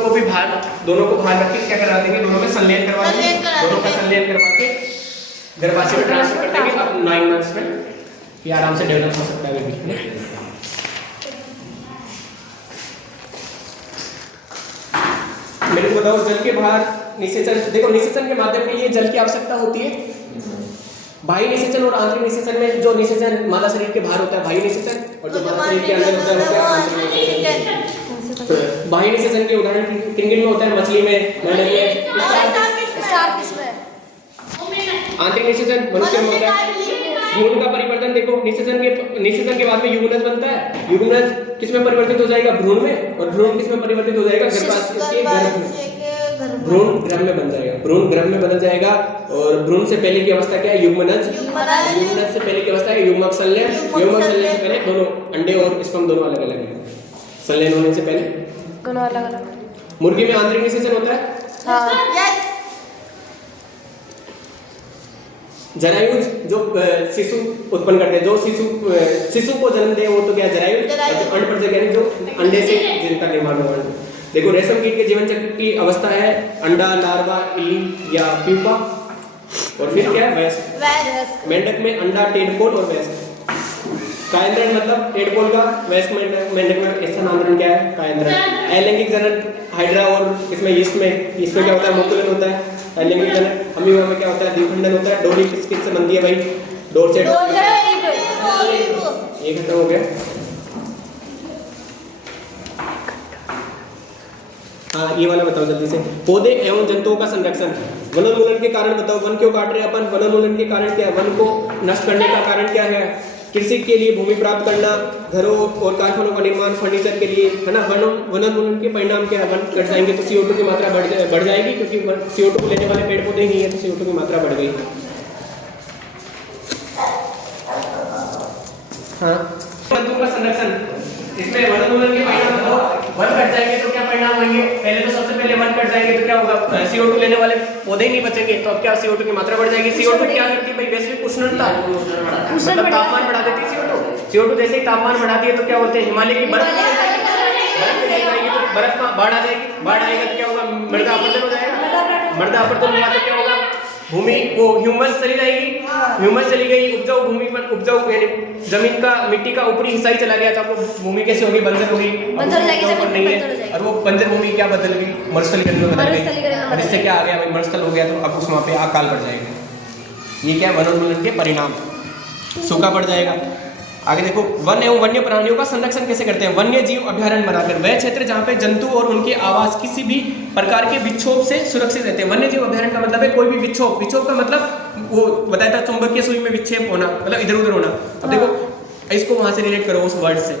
को भी बाहर, दोनों को बाहर रख के क्या करा देंगे? दोनों में संलयन करवा देंगे, दोनों का संलयन करवा के गर्भाशय में ट्रांसफर कर देंगे। अब 9 मंथ्स में ये आराम से डेवलप हो सकता है बेबी। मेरे को बताओ जल के बाहर निषेचन, देखो निषेचन के माध्यम में ये जल की आवश्यकता होती है। बाह्य निषेचन और आंतरिक निषेचन में जो निषेचन मादा शरीर के बाहर होता है बाह्य निषेचन, और जो मादा शरीर के अंदर होता है आंतरिक निषेचन। बाह्य निषेचन के उदाहरण किन में होता है? मछली में, मेंढक में। आंतरिक निषेचन मनुष्य में होता है। भ्रूण का परिवर्तन देखो, निषेचन के बाद में युग्मनज बनता है। युग्मनज किस में परिवर्तित हो जाएगा? भ्रूण में। और भ्रूण किस में परिवर्तित हो जाएगा? गर्भाशय के गर्भ में। भ्रूण गर्भ में बन जाएगा, भ्रूण गर्भ में बदल जाएगा। और भ्रूण से पहले की अवस्था क्या है? युग्मनज। युग्मनज से पहले की अवस्था है युग्मक संलयन। युग्मक संलयन से पहले दोनों अंडे और स्पर्म दोनों अलग अलग हैं। संलयन होने से पहले दोनों अलग अलग। मुर्गी में आंतरिक निषेचन होता है। जरायुज जो शिशु उत्पन्न करते हैं, जो शिशु को जन्म दे वो तो क्या जरायुज, और जो अंडपरजक यानी जो अंडे से जिनका निर्माण हुआ है। देखो रेशम कीट के जीवन चक्र की अवस्था है अंडा, लार्वा, इल्ली या प्यूपा, और फिर क्या है वयस्क। मेंढक में अंडा, टेडपोल और वयस्क। कायंद्रण मतलब टेडपोल का, वयस्क मेंढक में स्थानांतरण क्या है कायंद्रण। अलैंगिक जनन हाइड्रा और इसमें यीस्ट में क्या होता है मुकुलन होता है। अलैंगिक जनन अमीबा में क्या होता है द्विखंडन होता है। डोरी किस से बनती है भाई, डोर से। ये खत्म हो गया। हाँ ये वाला बताओ जल्दी से। पौधे एवं जंतुओं का संरक्षण। वनोन्मूलन के कारण बताओ, वन क्यों काट रहे हैं अपन, वनोन्मूलन के कारण क्या है, वन को नष्ट करने का कारण क्या है। कृषि के लिए भूमि प्राप्त करना, घरों और कारखानों का निर्माण, फर्नीचर के लिए, है ना। वनोन्मूलन के परिणाम क्या है, वन कट जाएंगे तो CO2 की मात्रा बढ़ जाएगी, क्योंकि CO2 को लेने वाले पेड़ पौधे ही है तो CO2 की मात्रा बढ़ गई। हाँ जंतुओं का संरक्षण, इसमें वनोन्मूलन के परिणाम बताओ। वन कट जाएंगे तो क्या परिणाम होंगे, पहले तो सबसे पहले वन कट जाएंगे तो क्या होगा, CO2 लेने वाले पौधे ही नहीं बचेंगे, तो अब क्या CO2 की मात्रा बढ़ जाएगी। CO2 क्या करती है भाई, वैश्विक उष्णता, मतलब तापमान बढ़ा देती है। CO2 जैसे ही तापमान बढ़ाती है तो क्या होते हैं, हिमालय की बर्फ जाएगी तो बर्फ में बाढ़ आ जाएगी। बाढ़ आएगा तो क्या होगा, मृदा अपरदन हो जाएगा। मृदा अपरदन हुआ तो क्या होगा, भूमि वो ह्यूमस चली जाएगी। ह्यूमस चली गई, उपजाऊ भूमि पर उपजाऊ यानी जमीन का मिट्टी का ऊपरी हिस्सा ही चला गया तो आपको भूमि कैसे होगी, बंजर होगी, बंजर नहीं है। और वो बंजर भूमि क्या बदल गई, मरुस्थलीकरण में बदल गई। और इससे क्या आ गया भाई, मरुस्थल हो गया तो अब उस वहाँ पे अकाल पड़ जाएगा। ये क्या है वनोन्मूलन के परिणाम, सूखा पड़ जाएगा। आगे देखो, वन एवं वन्य प्राणियों का संरक्षण कैसे करते हैं। वन्य जीव अभ्यारण्य बनाकर, वह क्षेत्र जहाँ पे जंतु और उनके आवास किसी भी प्रकार के विक्षोभ से सुरक्षित रहते हैं। वन्य जीव अभ्यारण्य का मतलब है कोई भी विक्षोभ का मतलब वो बताया था चुंबकीय सुई में विक्षेप होना, मतलब इधर उधर होना। अब देखो इसको वहां से रिलेट करो उस वर्ड से।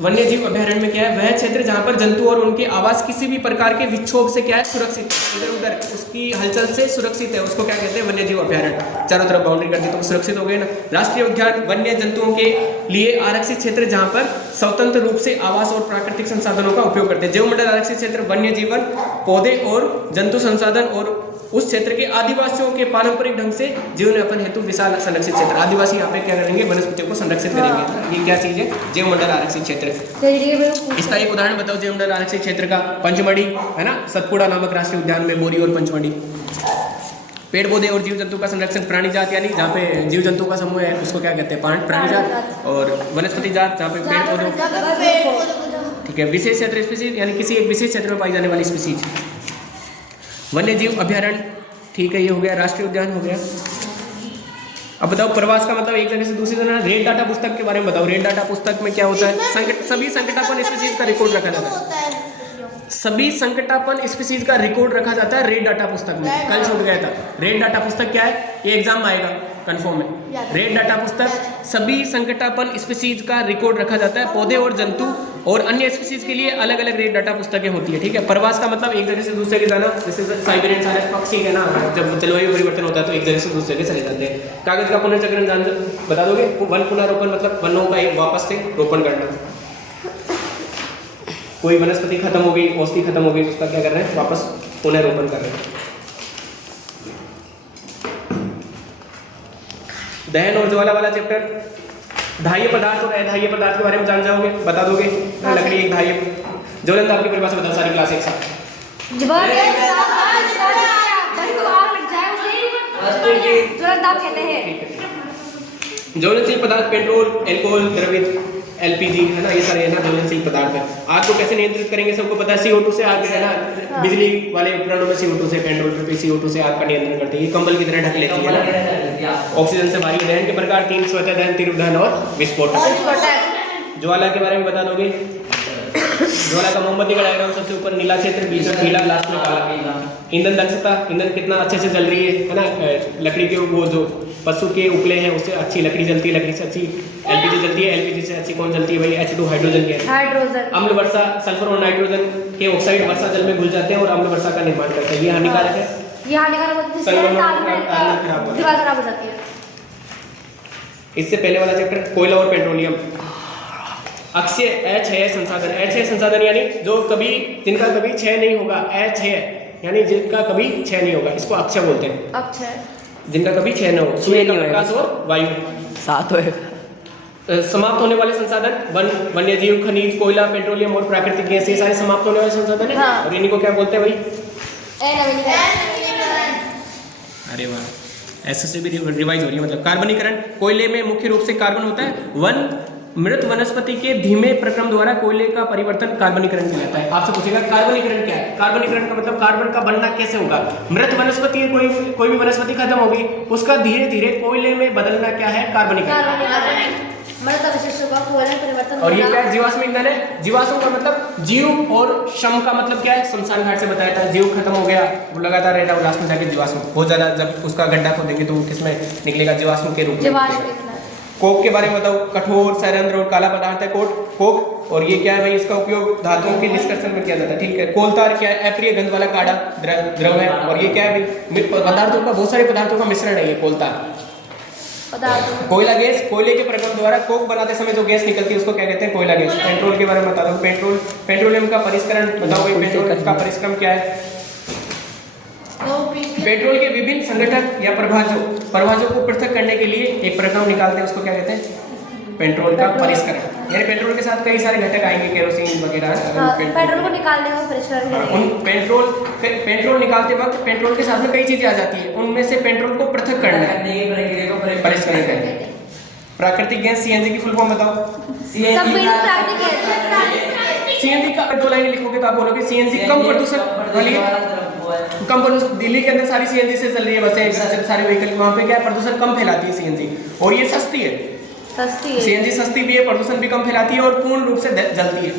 वन्य जीव अभ्यारण्य में क्या है, वह क्षेत्र जहाँ पर जंतु और उनके आवास किसी भी प्रकार के विक्षोभ से क्या है सुरक्षित, इधर उधर उसकी हलचल से सुरक्षित है, उसको क्या कहते हैं वन्य जीव अभ्यारण्य। चारों तरफ बाउंड्री कर दी तो सुरक्षित हो गए ना। राष्ट्रीय उद्यान वन्य जंतुओं के लिए आरक्षित क्षेत्र जहाँ पर स्वतंत्र रूप से आवास और प्राकृतिक संसाधनों का उपयोग करते हैं। जैव मंडल आरक्षित क्षेत्र वन्य जीवन, पौधे और जंतु संसाधन और उस क्षेत्र के आदिवासियों के पारंपरिक ढंग से जीवन यापन हेतु विशाल संरक्षित क्षेत्र। आदिवासी यहाँ पे क्या करेंगे, वनस्पतियों को संरक्षित करेंगे। ये क्या चीज है, जैव मंडल आरक्षित क्षेत्र। इसका एक उदाहरण बताओ जैव मंडल आरक्षित क्षेत्र का। पंचमढ़ी है ना, सतपुड़ा नामक राष्ट्रीय उद्यान में बोरी और पंचमढ़ी। पेड़ पौधे और जीव जंतु का संरक्षण, प्राणी जात यानी जहाँ पे जीव जंतु का समूह है उसको क्या कहते हैं प्राणी जात। और वनस्पति जात जहाँ पे पेड़ पौधों, ठीक है। विशेष क्षेत्र स्पीसीज यानी किसी एक विशेष क्षेत्र में पाई जाने वाली स्पीसीज। वन्य जीव अभ्यारण्य, ठीक है, ये हो गया। राष्ट्रीय उद्यान हो गया। अब बताओ प्रवास का मतलब एक जगह से दूसरी जगह। रेड डाटा पुस्तक के बारे में बताओ। रेड डाटा पुस्तक में क्या होता है, सभी संकटापन स्पीसीज का रिकॉर्ड रखा जाता है। सभी संकटापन स्पीसीज का रिकॉर्ड रखा जाता है रेड डाटा पुस्तक में। कल छूट गया था। रेड डाटा पुस्तक क्या है, ये एग्जाम में आएगा कंफर्म है। रेड डाटा पुस्तक सभी संकटापन स्पीसीज का रिकॉर्ड रखा जाता है। पौधे और जंतु और अन्य स्पीसीज के लिए अलग अलग रेड डाटा पुस्तकें होती है, ठीक है। प्रवास का मतलब एक जगह से दूसरे जगह जाना, जैसे साइबेरियन सारे पक्षी है ना, जब जलवायु परिवर्तन होता है तो एक जगह से दूसरे जगह चले जाते हैं। कागज का पुनर्चक्रण जान बता दोगे। वन पुनरोपण मतलब वनों का एक वापस से रोपण करना। कोई वनस्पति खत्म हो गई, औषधि खत्म हो गई, उसका क्या कर रहे हैं, वापस पुनरोपण कर रहे हैं। दहन और ज्वाला वाला चैप्टर, धाह्य पदार्थ और अधाह्य पदार्थ के बारे में जान जाओगे, बता दोगे। लकड़ी एक धाह्य, ज्वलंत आपकी परिभाषा बताओ सारी क्लास एक साथ। ज्वलनशील पदार्थ पेट्रोल, अल्कोहल, द्रवित, LPG है ना, ये सारे है ना ज्वलनशील पदार्थ है। आग को कैसे नियंत्रित करेंगे सबको पता है, CO2 से आग है ना, बिजली वाले उपकरणों में CO2 से, पेट्रोल पे CO2 से आग का नियंत्रण करते हैं। ये कंबल की तरह ढक लेती है ना। ऑक्सीजन से भारी। दहन के प्रकार 3 स्वतः दहन, तीव्र दहन और विस्फोट। ज्वाला के बारे में बता दोगे। ज्वाला का मोमबत्ती का डायग्राम, सबसे ऊपर नीला क्षेत्र, बीच में पीला, लास्ट में काला। ईंधन दक्षता, ईंधन कितना अच्छे से जल रही है ना। लकड़ी के वो जो पशु के उपले हैं उससे अच्छी लकड़ी जलती है, लकड़ी से अच्छी LPG जलती है। LPG से अच्छी कौन जलती है भाई, H2 हाइड्रोजन गैस। अम्ल वर्षा, सल्फर और नाइट्रोजन के ऑक्साइड वर्षा जल में घुल जाते हैं और अम्ल वर्षा का निर्माण करते हैं। ये हानिकारक है, ये हानिकारक होती है, दीवार खराब हो जाती है। इससे पहले वाला चैप्टर कोयला और पेट्रोलियम। अक्षय अक्षय संसाधन, अक्षय संसाधन यानी जो कभी जिनका कभी क्षय नहीं होगा। अक्षय यानी जिनका कभी क्षय नहीं होगा, इसको अक्षय बोलते हैं। अक्षय जिनका कभी क्षय न हो, सूर्य का प्रकाश और वायु। 7 होएगा। समाप्त होने वाले संसाधन वन, वन्यजीव, खनिज, कोयला, पेट्रोलियम और प्राकृतिक गैस, ये सारे समाप्त होने वाले संसाधन है। हाँ। और इन्हीं को क्या बोलते हैं भाई? नवीनीकरण। अरे वाह, ऐसे से भी रिवाइज हो रही है। मतलब कार्बनीकरण, कोयले में मुख्य रूप से कार्बन होता है। मृत वनस्पति के धीमे प्रक्रम द्वारा कोयले का परिवर्तन कार्बनीकरण कहलाता है। आपसे पूछेगा कार्बनीकरण क्या है? कार्बनीकरण का मतलब कार्बन का बनना कैसे होगा? मृत वनस्पति, कोई भी वनस्पति खत्म होगी, उसका धीरे धीरे कोयले में बदलना क्या है? कार्बनीकरण। मृत अवशेषों का कोयले में परिवर्तन। और ये क्या है? जीवाश्म ईंधन है। जीवाश्म का मतलब जीव, और श्रम का मतलब क्या है? शमशान घाट से बताया था, जीव खत्म हो गया, वो लगातार रहता है, लास्ट में जाके जीवाश्म बहुत ज्यादा, जब उसका गड्ढा खोदेंगे तो वो किसमें निकलेगा? जीवाश्म के रूप में। कोक के बारे में बताओ। कठोर, सैरंध्र और काला पदार्थ है कोक। और ये क्या है भाई? इसका उपयोग धातुओं के निष्कर्षण में किया जाता है। ठीक है। कोलतार क्या है? अप्रिय गंध वाला काढ़ा द्रव है। और ये क्या है भाई? पदार्थों का, बहुत सारे पदार्थों का मिश्रण है ये कोलतार। कोयला गैस, कोयले के प्रक्रम द्वारा कोक बनाते समय जो गैस निकलती है उसको क्या कहते हैं? कोयला गैस। पेट्रोल के बारे में बता दो। पेट्रोलियम का परिष्करण बताओ भाई, पेट्रोल का परिष्करण क्या है? पेट्रोल के विभिन्न संगठन या प्रभाजों को पृथक करने के लिए एक प्रक्रम निकालते हैं, उसको क्या कहते हैं? पेट्रोल का परिष्करण। यानी पेट्रोल के साथ कई सारे घटक आएंगे, केरोसिन वगैरह। पेट्रोल को निकालने में परिष्करण। उन पेट्रोल निकालते वक्त पेट्रोल के साथ में कई चीजें आ जाती है, उनमें से पेट्रोल को पृथक करना है, परिष्करण कहते हैं। प्राकृतिक गैस सीएनजी की फुल फॉर्म बताओ। सीएनजी का 2 लाइनें लिखोगे तो आप बोलोगे सीएनजी कम प्रदूषण वाली, कम प्रदूषण। दिल्ली के अंदर सारी सीएनजी से चल रही है बसें, सारे व्हीकल, वहाँ पे क्या है? प्रदूषण कम फैलाती है सीएनजी, और ये सस्ती है। सीएनजी सस्ती भी है, प्रदूषण भी कम फैलाती है, और पूर्ण रूप से जलती है।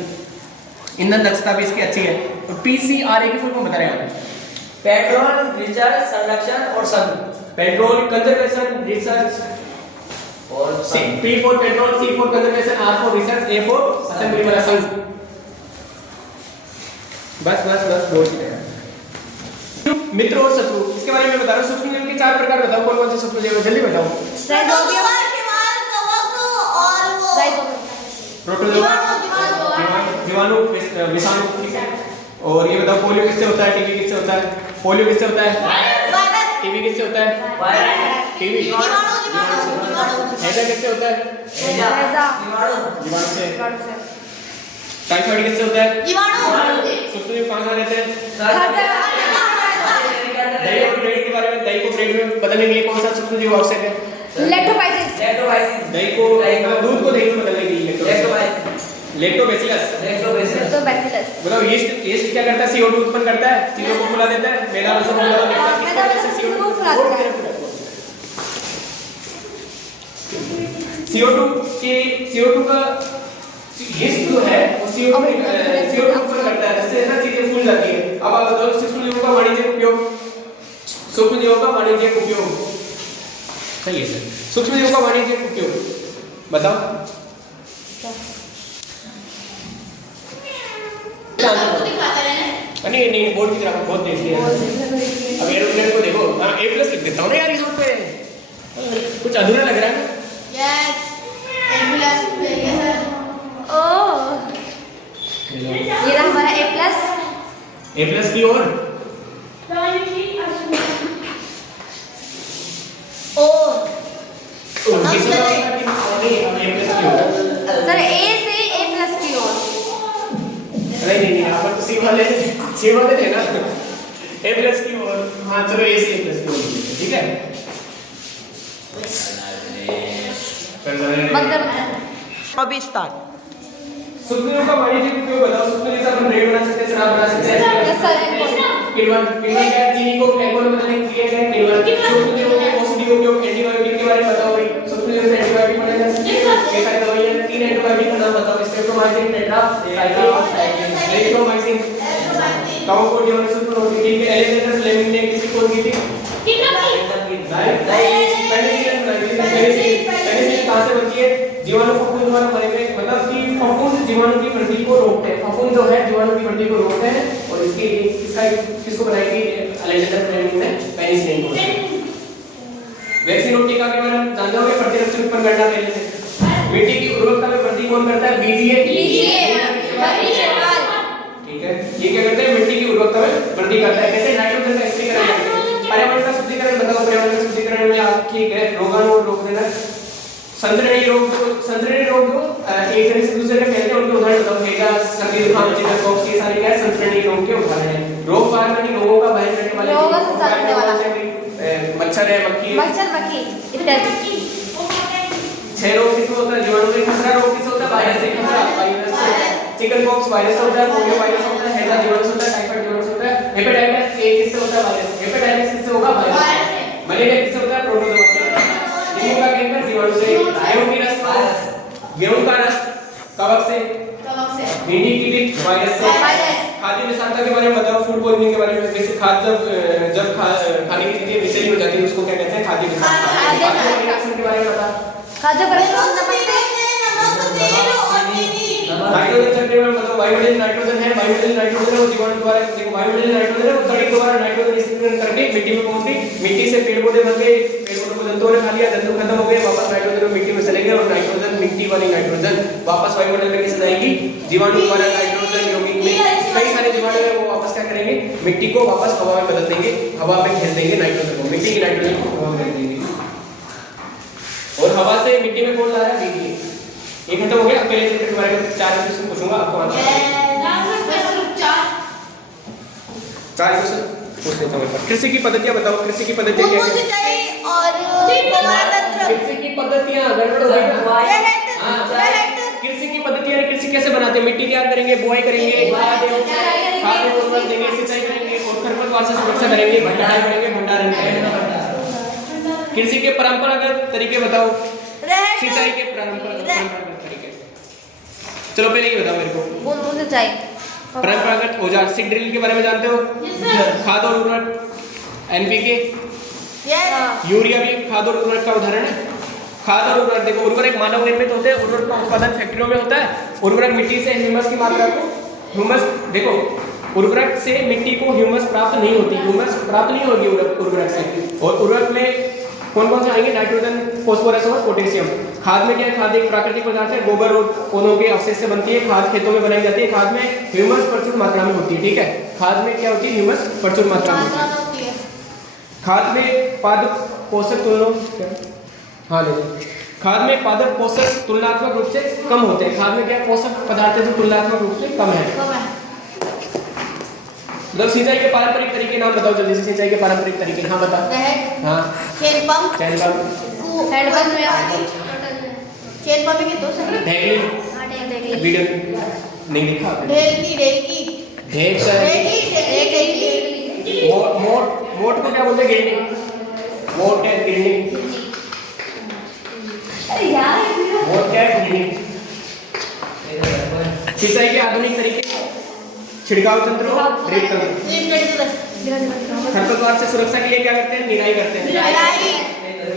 ईंधन दक्षता भी इसकी अच्छी है। तो पीसीआरए की फुल फॉर्म बता रहे हैं आप। पेट्रोल रिचार्ज, संरक्षण और संघ। पेट्रोल कंजर्वेशन, रिसर्च और P for petrol, C for conservation, R for research, A for assembly वाला संघ। बस बोल ही रहे। मित्र और शत्रु, इसके बारे में बता रहा हूँ। सूक्ष्म जीव के 4 प्रकार बताओ। कौन कौन से सूक्ष्म जीव? जल्दी बताओ। प्रोटोजोआ, जीवाणु, विषाणु। ठीक है। और ये बताओ पोलियो किससे होता है? टीबी किससे होता है? पोलियो किससे होता है? टीबी किससे होता है? टीबी। हैजा किससे होता है? जीवाणु से। टाइफाइड किससे होता है? सूक्ष्म जीव कहाँ रहते हैं? दही और ब्रेड के बारे में, दही को ब्रेड में बदलने के लिए कौन सा सूक्ष्म जीव आवश्यक है? दही को, दूध को दही में बदलने के लिए लैक्टोबैसिलस। बताओ यीस्ट क्या करता है? CO2 उत्पन्न करता है, चीजों को फुला देता है, मैदा वसा फुला देता है। किसकी वजह से? CO2 का यीस्ट जो है वो CO2 उत्पन्न करता है, जिससे ना चीजें फूल जाती है। अब आप बताओ सूक्ष्म जीवों का वाणिज्यिक उपयोग। सूक्ष्म जीवों का वाणिज्यिक उपयोग सही है सर। सूक्ष्म जीवों का वाणिज्यिक उपयोग बताओ। नहीं बोर्ड की तरफ बहुत देख लिया। अब एरोप्लेन को देखो, हाँ A+ लिख देता हूँ ना यार यहाँ पे, कुछ अधूरा लग रहा है ना? ये रहा हमारा A+ की ओर। सर A से A+ की ओर। नहीं यहाँ पर तो C वाले थे ना। A+ की ओर। हाँ चलो A से A+ की ओर, ठीक है। अभी स्टार्ट। सूक्ष्म का वाणिज्यिक उपयोग बताओ। सूक्ष्म से अपन ब्रेड बना सकते हैं, शराब बना सकते हैं। Yes sir. किण्वन क्या? चीनी को एल्कोहल में बदलने के लिए क्या है? किण्वन। सूक्ष्म जीवों के औषधि उपयोग, एंटीबायोटिक के बारे में बताओ भाई। सूक्ष्म जीवों से एंटीबायोटिक बनाए जा सकते हैं। ये सारी दवाइयां, 3 एंटीबायोटिक का नाम बताओ। Streptomycin, tetracycline, erythromycin. काउंट जीवन सूक्ष्म होती है। एलेक्जेंडर फ्लेमिंग ने किसी को दी थी? पेनिसिलिन कहाँ से बनती है? जीवाणु फफूंद द्वारा बने हुए, मतलब कि फफूंद जीवाणु की वृद्धि को रोकते हैं। फफूंद जो है जीवाणु की वृद्धि को रोकते हैं, और इसके इसका किसको बनाई थी? अलेक्जेंडर फ्लेमिंग ने पेनिसिलिन को। वैक्सीन और टीका के बारे में जानते होंगे। प्रतिरक्षण उत्पन्न करना पहले से। मिट्टी की उर्वरकता में वृद्धि कौन करता है? बीजीए। ठीक है। ये क्या करते हैं? मिट्टी की उर्वरकता में वृद्धि करता है। कैसे? नाइट्रोजन का स्थिरीकरण करते हैं। पर्यावरण का शुद्धिकरण बताओ। पर्यावरण का शुद्धिकरण में आपकी रोगाणु और रोगजनक संक्रमणीय रोग जो एक जगह से दूसरे जगह फैलते हैं उनके उदाहरण बताओ। हैजा, सर्दी, जुकाम, चिकनपॉक्स, ये सारे क्या है? संक्रमणीय रोग के उदाहरण हैं। रोग वाहक लोगों का वहन करने वाले लोगों का संचार करने वाला। मच्छर है, मक्खी। मक्खी इत्यादि। 6 रोग किसमें होता है? जीवाणु में। तीसरा रोग किससे होता है? वायरस से। वायरस। चिकनपॉक्स वायरस से होता है, पोलियो वायरस होता है, हैजा जीवाणु से होता है, टाइफाइड जीवाणु से होता है, हेपेटाइटिस ए किससे होता है? वायरस। हेपेटाइटिस किससे होगा? वायरस। मलेरिया किससे होता है? प्रोटोजोआ से। डेंगू का कैंकर जीवाणु से। गेहूं की रस गेहूं का रस कवक से। भिंडी की टिक वायरस से। खाद्य विषाक्तता के बारे में बताओ। फूड पॉइजनिंग के बारे में। जैसे खाद्य जब खाने की चीजें विषैली हो जाती है उसको क्या कहते हैं? खाद्य विषाक्तता के बारे में बता। खाद्य पदार्थ नाइट्रोजन चक्र में बताओ। वायुमंडलीय नाइट्रोजन है, वायुमंडलीय नाइट्रोजन है वो जीवाणु द्वारा, देखो वायुमंडलीय नाइट्रोजन है वो तड़ी द्वारा नाइट्रोजन स्थिरीकरण करके मिट्टी में पहुंचती, मिट्टी से पेड़ पौधे बन गए, पेड़ पौधों को जंतुओं ने खा लिया, जंतु खत्म हो गए, वापस नाइट्रोजन और मिट्टी में चले गए और नाइट्रोजन मिट्टी वाली नाइट्रोजन वापस वायुमंडल में किसे जाएगी? जीवाणु द्वारा नाइट्रोजन यौगिक में कई सारे जीवाणु है वो वापस क्या करेंगे? मिट्टी को वापस हवा में बदल देंगे, हवा में घेर देंगे नाइट्रोजन को, मिट्टी की नाइट्रोजन को हवा में घेर देंगे। और हवा से मिट्टी में कौन ला रहा है? बिजली। एक घंटा हो गया। अब पहले चैप्टर के बारे में 4 क्वेश्चन पूछूंगा आपको आंसर। 4 क्वेश्चन पूछ लेता हूं। कृषि की पद्धतियां बताओ। कृषि की पद्धतियां क्या है? कृषि की पद्धतियां गड़बड़ हो गई ना। हां, कृषि की पद्धतियां, कृषि कैसे बनाते हैं? मिट्टी तैयार करेंगे, बुआई करेंगे, खाद उर्वरक देंगे, सिंचाई करेंगे और खरपतवार से सुरक्षा करेंगे, भंडारण करेंगे, भंडारण करेंगे। कृषि के परंपरागत तरीके बताओ। सिंचाई के परंपरागत तरीके। चलो पहले ये बताओ मेरे को। बूंद सिंचाई। परंपरागत औजार। सीड ड्रिल के बारे में जानते हो? खाद और उर्वरक। एनपीके, यूरिया भी खाद और उर्वरक का उदाहरण है। खाद और उर्वरक देखो, उर्वरक मानव निर्मित होते हैं, उर्वरक का उत्पादन फैक्ट्रियों में होता है। उर्वरक मिट्टी से ह्यूमस की मात्रा को ह्यूमस देखो, उर्वरक से मिट्टी को ह्यूमस प्राप्त नहीं होती, ह्यूमस प्राप्त नहीं होगी उर्वरक से। और उर्वरक में कौन कौन से आएंगे? नाइट्रोजन, फास्फोरस और पोटेशियम। खाद में क्या है? खाद एक प्राकृतिक पदार्थ है, गोबर और पौधों के अवशेष से बनती है। खाद खेतों में बनाई जाती है। खाद में ह्यूमस प्रचुर मात्रा में होती है, ठीक है। खाद में क्या होती है? ह्यूमस प्रचुर मात्रा में होती है। खाद में पादप पोषक खाद में पादप पोषक तुलनात्मक रूप से कम होते हैं। खाद में क्या पोषक पदार्थ है जो तुलनात्मक रूप से कम है। मतलब सिंचाई के पारंपरिक तरीके नाम बताओ जल्दी से। सिंचाई के पारंपरिक तरीके। हाँ बता। हाँ, चैन पंप, हैंडपंप के दो ढेली, वीडियो नहीं देखा आपने? मोट को क्या बोलते हैं? गिरनी। मोट है गिरनी। मोट क्या है? गिरनी। सिंचाई के आधुनिक तरीके। छिड़काव तंत्र, ड्रिप तंत्र। खरपतवार से सुरक्षा के लिए क्या करते हैं? निराई करते हैं।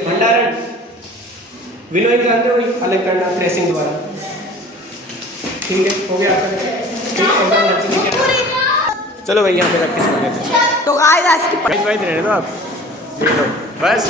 भंडारण, विनोइंग जानते हो? अलग करना थ्रेसिंग द्वारा। ठीक है, हो गया आपका। चलो भाई यहाँ पे रख के छोड़ देते हैं। तो गाइस आज की रहने दो आप, देख लो बस।